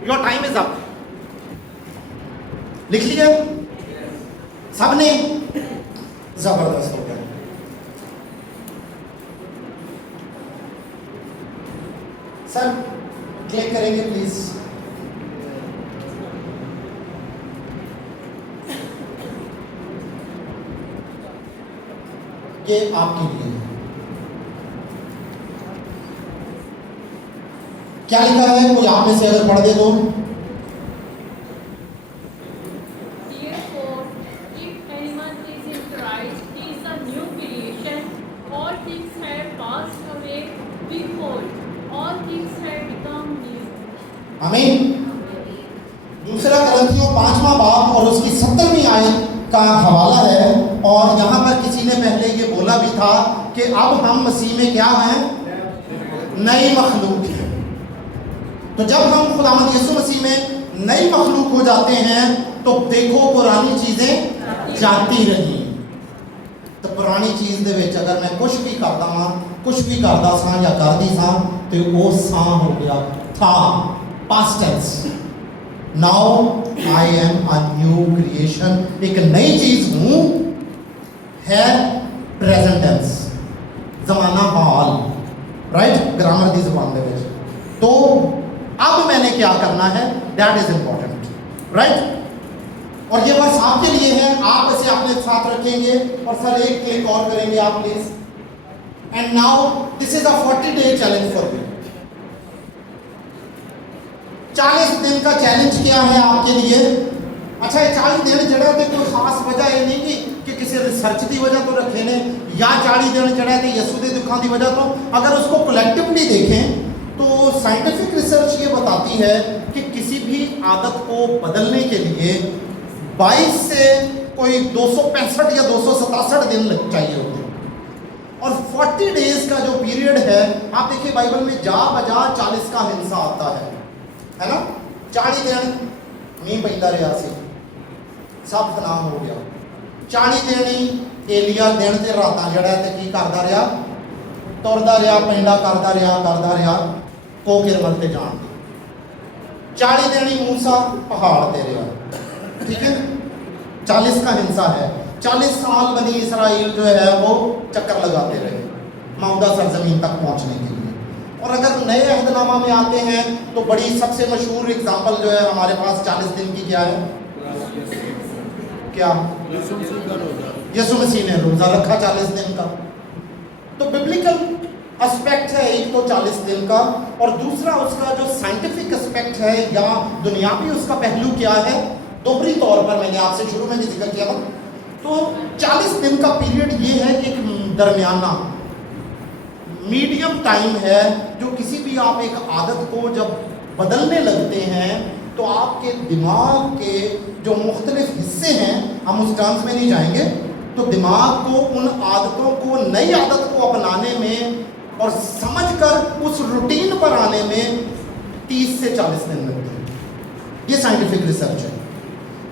Your time is up. लिख लिया सबने? जबरदस्त हो गया। सर क्लिक करेंगे प्लीज। ये आपके लिए है। क्या लिखा है? कोई आप में से अगर पढ़ दे तो। Therefore, if anyone is in Christ, he is a new creation. All things have passed away. Behold, all things have become new. आमीन। दूसरा करंथियों 5वां बाब और उसकी 70वीं आयत का हवाला है, और यहाँ पर किसी ने पहले ये बोला भी था कि अब हम मसीह में क्या हैं? नई मखलूक है। तो जब हम खुदावंद यीशु मसीह में नई मखलूक हो जाते हैं तो देखो पुरानी चीजें जाती रही। तो पुरानी चीज दे विच अगर मैं कुछ भी करता हाँ, कुछ भी करता सा या करती सा, तो वो सा हो गया था, past tense. Now I am a new creation, एक नई चीज हूं, है प्रेजेंट टेंस, जमाना हाल, राइट, ग्रामर दी जुबान दे विच। तो अब मैंने क्या करना है, दैट इज इंपॉर्टेंट, राइट। और ये बस आपके लिए है, आप इसे अपने साथ रखेंगे और सर एक क्लिक और करेंगे आप please. And now this is a 40-day challenge for you. 40 दिन का चैलेंज क्या है आपके लिए? अच्छा, ये 40 दिन जड़ा ते कोई खास वजह ये नहीं कि किसी रिसर्च की वजह तो रखे ने, या 40 दिन जड़ा ते यसू के दुखों की वजह तो। अगर उसको कलेक्टिवली देखें तो साइंटिफिक रिसर्च ये बताती है कि किसी भी आदत को बदलने के लिए 22 से कोई 265 या 267 दिन लग चाहिए होते हैं। और 40 डेज का जो पीरियड है, आप देखिए बाइबल में जा बजा 40 का हिस्सा आता है ना। 40 दिन मींह पैदा रहा सी, सब खराब हो गया। 40 दिन ही एलिया दिन ते रातां जड़ा ते की करदा रहा, तुरदा रहा, पेंडा करदा रहा को किरमल ते जान दी। 40 दिन ही मूसा पहाड़ ते रहा, ठीक है। 40 का हिस्सा है। 40 साल बनी इसराइल जो है वो चक्कर लगाते रहे मौदा सरजमीन तक पहुंचने के लिए। और अगर नए अहदनामा में आते हैं तो बड़ी सबसे मशहूर एग्जाम्पल जो है हमारे पास 40 दिन की क्या है? क्या? यीशु मसीह ने रोजा रखा 40 दिन का। तो बिब्लिकल एस्पेक्ट है एक तो 40 दिन का, और दूसरा उसका जो साइंटिफिक एस्पेक्ट है या दुनियावी उसका पहलू क्या है, दोहरी तौर पर मैंने आपसे शुरू में भी जिक्र किया था। तो 40 दिन का पीरियड ये है, एक दरमियाना मीडियम टाइम है, जो किसी भी आप एक आदत को जब बदलने लगते हैं तो आपके दिमाग के जो मुख्तलिफ हिस्से हैं, हम उस टर्म्स में नहीं जाएंगे, तो दिमाग को उन आदतों को, नई आदत को अपनाने में और समझकर उस रूटीन पर आने में 30 से 40 दिन लगते हैं। ये साइंटिफिक रिसर्च है।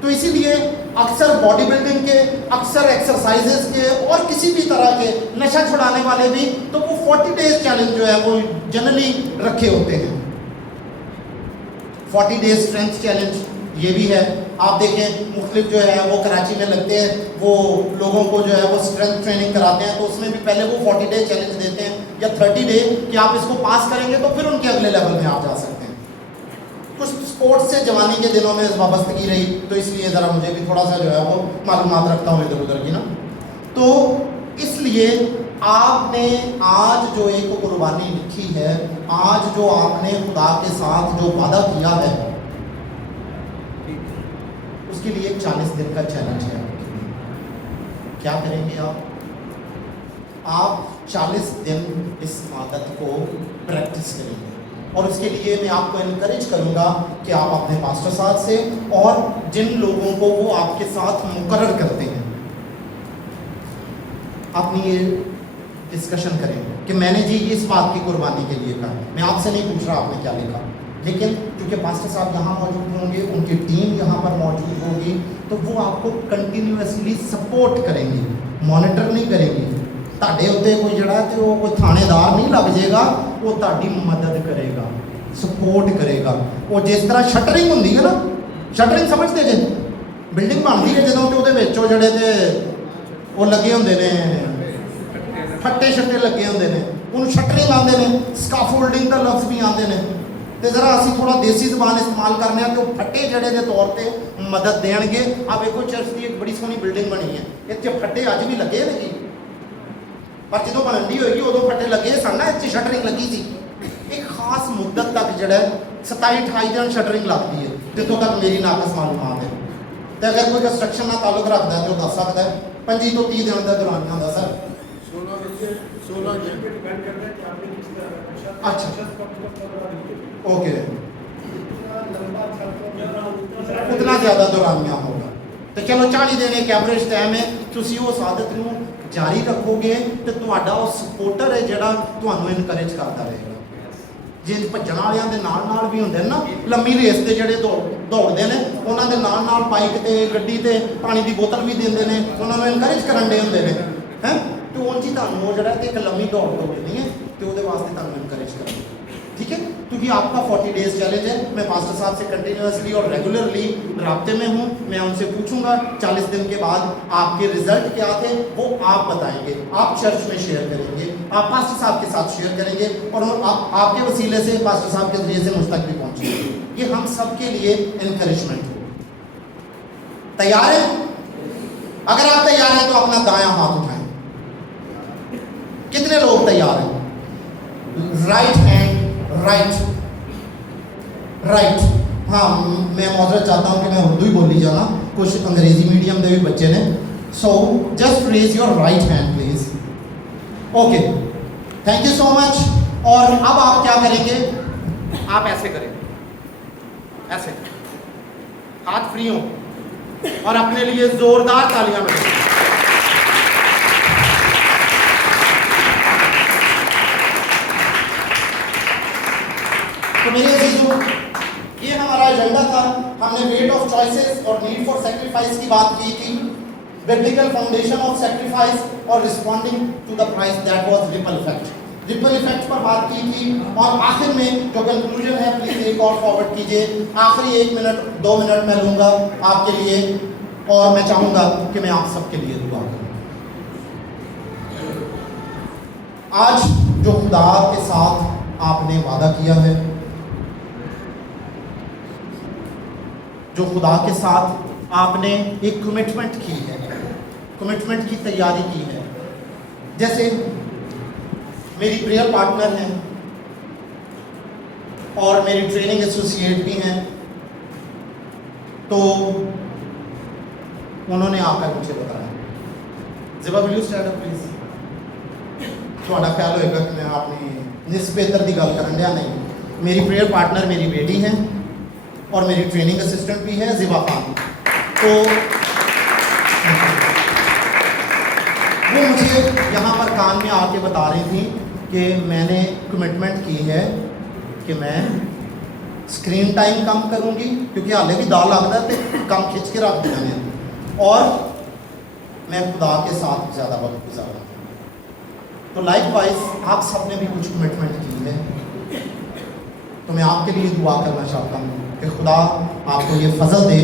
तो इसीलिए अक्सर बॉडी बिल्डिंग के, अक्सर एक्सरसाइजेस के और किसी भी तरह के नशा छुड़ाने वाले भी तो वो 40 डेज चैलेंज जो है वो जनरली रखे होते हैं। 40 डेज स्ट्रेंथ चैलेंज ये भी है। आप देखें मुख्तलिफ जो है वो कराची में लगते हैं, वो लोगों को जो है वो स्ट्रेंथ ट्रेनिंग कराते हैं, तो उसमें भी पहले वो 40 डे चैलेंज देते हैं या 30 डे कि आप इसको पास करेंगे तो फिर उनके अगले लेवल में आप जा सकते हैं। कुछ स्पोर्ट्स से जवानी के दिनों में वाबस्तगी रही, तो इसलिए ज़रा मुझे भी थोड़ा सा जो है वो मालूमात रखता हूँ इधर उधर की ना। तो इसलिए आपने आज जो एक कुर्बानी लिखी है, आज जो आपने खुदा के साथ जो वादा किया है, उसके लिए 40 दिन का चैलेंज है। क्या करेंगे आप 40 दिन इस आदत को प्रैक्टिस करेंगे और उसके लिए मैं आपको इनकरेज करूंगा कि आप अपने पास्टर साहब से और जिन लोगों को वो आपके साथ मुकर्रर करते हैं अपनी ये डिस्कशन करें कि मैंने जी इस बात की कुर्बानी के लिए कहा। मैं आपसे नहीं पूछ रहा आपने क्या लिखा, लेकिन क्योंकि पास्टर साहब यहाँ मौजूद होंगे, उनकी टीम यहाँ पर मौजूद होगी, तो वो आपको कंटिन्यूअसली सपोर्ट करेंगे, मॉनिटर नहीं करेंगे। ਤੁਹਾਡੇ ਉੱਤੇ कोई जड़ा तो वो कोई थानेदार नहीं लग जाएगा, वो ਤੁਹਾਡੀ मदद करेगा, सपोर्ट करेगा। वो जिस तरह शटरिंग होंगी है ना, शटरिंग समझते जे बिल्डिंग बनती है जो तो वो जड़े तो वो लगे होंगे ने फट्टे शट्टे लगे होंगे ने, उन्होंने शटरिंग आते हैं, स्काफोल्डिंग का लफ्ज़ भी आते हैं। तो ज़रा असी थोड़ा देसी जबान इस्तेमाल करने तो फट्टे जड़े के तौर पर मदद देंगे। आप देखो चर्च की एक बड़ी सोहनी बिल्डिंग बनी है, इतने फट्टे अज भी लगे ने जी, पर जो बनती होगी उदों फट्टे लगे सन ना, इतनी शटरिंग लगी थी। एक खास मुद्दत तक जो 27-28 दिन शटरिंग लगती है, जितों तक मेरी नाकस मालूमात है। तो अगर कोई कंस्ट्रक्शन का ताल्लुक रखता है तो दस सकता है 25 तो 30 दिन का दौरान होता सर 16 अच्छा ओके, उतना ज़्यादा दौरानिया होगा। तो चलो 40 दिन एक एवरेज टाइम है, तुसी उस आदत को जारी रखोगे तो तुहाडा वो सपोर्टर है जिहड़ा तुहानू इनकरेज करता रहेगा। जे भज्जण वालियां दे नाल भी होंदे ना, लंबी रेस ते जिहड़े दौड़दे ने, उन्हां दे नाल बाइक ते गड्डी ते पानी दी बोतल भी देंदे ने, उन्हां नू इनकरेज करन दे होंदे ने हैं। तो उंज ही तुहानू वो जिहड़ा एक लंबी दौड़ दौड़नी है तो उहदे वास्ते तुहानू इनकरेज करना, ठीक है। क्योंकि आपका 40 डेज चैलेंज है। मैं पास्टर साहब से कंटिन्यूसली और रेगुलरली राब्ते में हूँ। मैं उनसे पूछूंगा 40 दिन के बाद आपके रिजल्ट क्या थे, वो आप बताएंगे, आप चर्च में शेयर करेंगे, आप पास्टर साहब के साथ शेयर करेंगे और आपके वसीले से पास्टर साहब के जरिए से मुझ तक भी पहुँचेंगे। ये हम सब के लिए इनकरेजमेंट हो। तैयार है? अगर आप तैयार हैं तो अपना दायां हाथ उठाएं। कितने लोग तैयार हैं? Right hand, right. हाँ, मैं मौजूद चाहता हूँ कि मैं उर्दू ही बोली जाना, कुछ अंग्रेजी मीडियम के भी बच्चे ने। So just raise your right hand please. Okay, thank you so much. और अब आप क्या करेंगे, आप ऐसे करेंगे, ऐसे हाथ फ्री हो और अपने लिए जोरदार तालियां बजाएं। तो मेरे अजीजों, ये हमारा एजेंडा था। हमने वेट ऑफ चॉइसेस और नीड फॉर सेक्रीफाइस की बात की थी, बिब्लिकल फाउंडेशन ऑफ सेक्रीफाइस और responding to the price, that was ripple effect. Ripple effect पर बात की थी और आखिर में जो कंक्लूजन है, प्लीज एक और फॉरवर्ड कीजिए। आखिरी 1 मिनट 2 मिनट मैं लूँगा आपके लिए और मैं चाहूँगा कि मैं आप सबके लिए दुआ करूँ। आज जो खुदा के साथ आपने वादा किया है, जो खुदा के साथ आपने एक कमिटमेंट की है, कमिटमेंट की तैयारी की है, जैसे मेरी प्रेयर पार्टनर हैं और मेरी ट्रेनिंग एसोसिएट भी हैं, तो उन्होंने आकर मुझे बताया। Ziba will you stand up please. थोड़ा ख्याल होएगा कि मैं अपनी निस्बेतर की गल करन दिया नहीं। मेरी प्रेयर पार्टनर मेरी बेटी हैं और मेरी ट्रेनिंग असिस्टेंट भी है ज़िबा खान। तो वो मुझे यहाँ पर कान में आके बता रही थी कि मैंने कमिटमेंट की है कि मैं स्क्रीन टाइम कम करूँगी, क्योंकि हाले भी दाल लगता है तो कम खिंच के रख देना है, और मैं खुदा के साथ ज़्यादा वक्त गुजारूँ। तो लाइकवाइज आप सब ने भी कुछ कमिटमेंट की है, तो मैं आपके लिए दुआ करना चाहता हूँ कि खुदा आपको ये फजल दे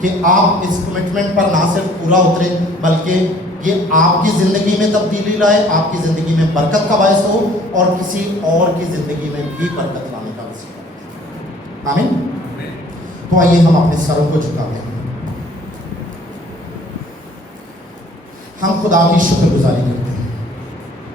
कि आप इस कमिटमेंट पर ना सिर्फ पूरा उतरे, बल्कि ये आपकी ज़िंदगी में तब्दीली लाए, आपकी ज़िंदगी में बरकत का बायस हो और किसी और की ज़िंदगी में भी बरकत लाने का वसीला। आमीन। तो आइए हम अपने सरों को झुकाते हैं, हम खुदा की शुक्रगुजारी करते हैं।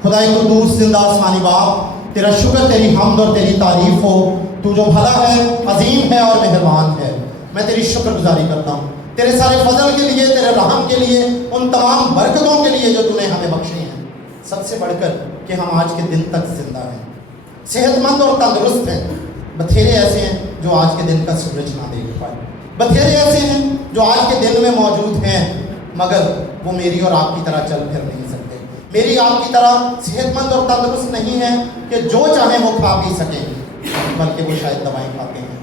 खुदा कुद्दूस जिंदा आसमानी बाप, तेरा शुक्र, तेरी हमद और तेरी तारीफ हो। तू जो भला है, अजीम है और मेहरबान है। मैं तेरी शुक्रगुजारी करता हूँ तेरे सारे फजल के लिए, तेरे रहम के लिए, उन तमाम बरकतों के लिए जो तूने हमें बख्शी हैं। सबसे बढ़कर कि हम आज के दिन तक जिंदा हैं, सेहतमंद और तंदुरुस्त हैं। बथेरे ऐसे हैं जो आज के दिन का सूरज ना देख पाए, बथेरे ऐसे हैं जो आज के दिन में मौजूद हैं, मगर वो मेरी और आपकी तरह चल फिर नहीं सकते, मेरी आपकी तरह सेहतमंद और तंदुरुस्त नहीं है कि जो चाहे वो खा पी सकें, बल्कि वो शायद दवाएं खाते हैं,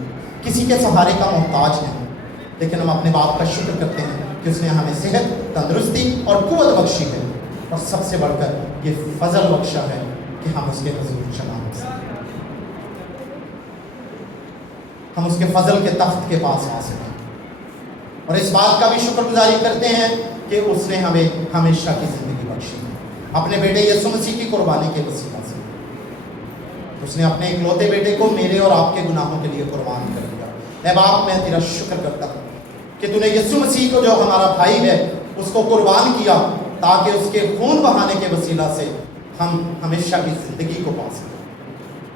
किसी के सहारे का मोहताज हैं। लेकिन हम अपने बाप का शुक्र करते हैं कि उसने हमें सेहत, तंदुरुस्ती और कुव्वत बख्शी है, और सबसे बढ़कर ये फजल बख्शा है कि हम उसके हुजूर जमा हो सकें, हम उसके फजल के तख्त के पास आ सकें। और इस बात का भी शुक्रगुजारी करते हैं कि उसने हमें हमेशा की ज़िंदगी बख्शी है, अपने बेटे यीशु मसीह की कुर्बानी के वसीला से। उसने अपने इकलौते बेटे को मेरे और आपके गुनाहों के लिए कुर्बान कर दिया। ऐ बाप, मैं तेरा शुक्र करता हूँ कि तूने यीशु मसीह को, जो हमारा भाई है, उसको कुर्बान किया ताकि उसके खून बहाने के वसीला से हम हमेशा की ज़िंदगी को पा सकें।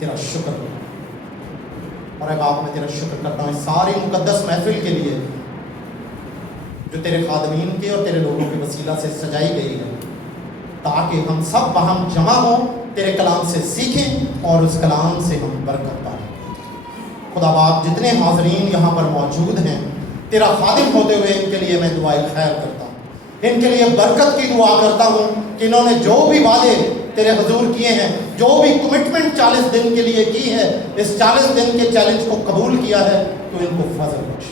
तेरा शुक्र। और ऐ बाप, मैं तेरा शुक्र करता हूँ इस सारी मुकद्दस महफिल के लिए जो तेरे खादमीन के और तेरे लोगों के वसीला से सजाई गई है, ताकि हम सब वहाँ जमा हों, तेरे कलाम से सीखें और उस कलाम से हम बरकत पाएं। खुदा बाप, जितने हाज़रीन यहाँ पर मौजूद हैं, तेरा खादिम होते हुए इनके लिए मैं दुआए खैर करता हूँ, इनके लिए बरकत की दुआ करता हूँ कि इन्होंने जो भी वादे तेरे हुजूर किए हैं, जो भी कमिटमेंट 40 दिन के लिए की है, इस 40 दिन के चैलेंज को कबूल किया है, तो इनको फजल बख्श,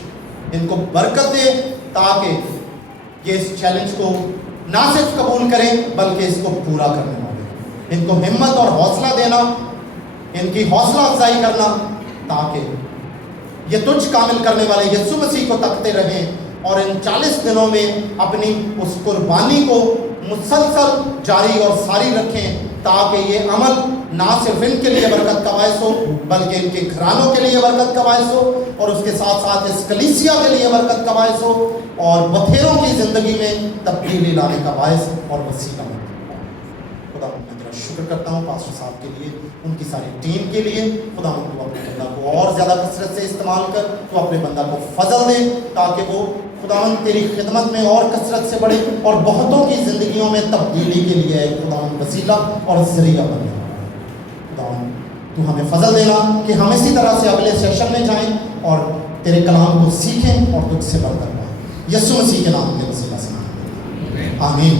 इनको बरकत दे, ताकि ये इस चैलेंज को ना सिर्फ कबूल करें बल्कि इसको पूरा करने वाले, इनको हिम्मत और हौसला देना, इनकी हौसला अफजाई करना, ताकि ये तुझ कामिल करने वाले यीशु मसीह को तकते रहें और इन 40 दिनों में अपनी उस कुर्बानी को मुसलसल जारी और सारी रखें, ताकि ये अमल ना सिर्फ इनके लिए बरकत का बायस हो, बल्कि इनके घरानों के लिए बरकत का बायस हो, और उसके साथ साथ इस कलीसिया के लिए बरकत का बायस हो, और बथेरों की ज़िंदगी में तब्दीली लाने का बायस और वसीला हो। खुदा, मैं तेरा शुक्र करता हूँ पास्टर साहब के लिए, उनकी सारी टीम के लिए। खुदा, तू अपने बंदा को और ज़्यादा कसरत से इस्तेमाल कर, तो अपने बंदा को फजल दे, ताकि वो खुदावन तेरी खिदमत में और कसरत से बढ़े और बहुतों की ज़िंदगियों में तब्दीली के लिए खुदावन वसीला और ज़रिया बने। खुदावन, तू हमें फजल देना कि हम इसी तरह से अगले सेशन में जाएं और तेरे कलाम को सीखें और तुझसे बरकत पाएं। यीशु मसीह के नाम के वसीला से आमीन।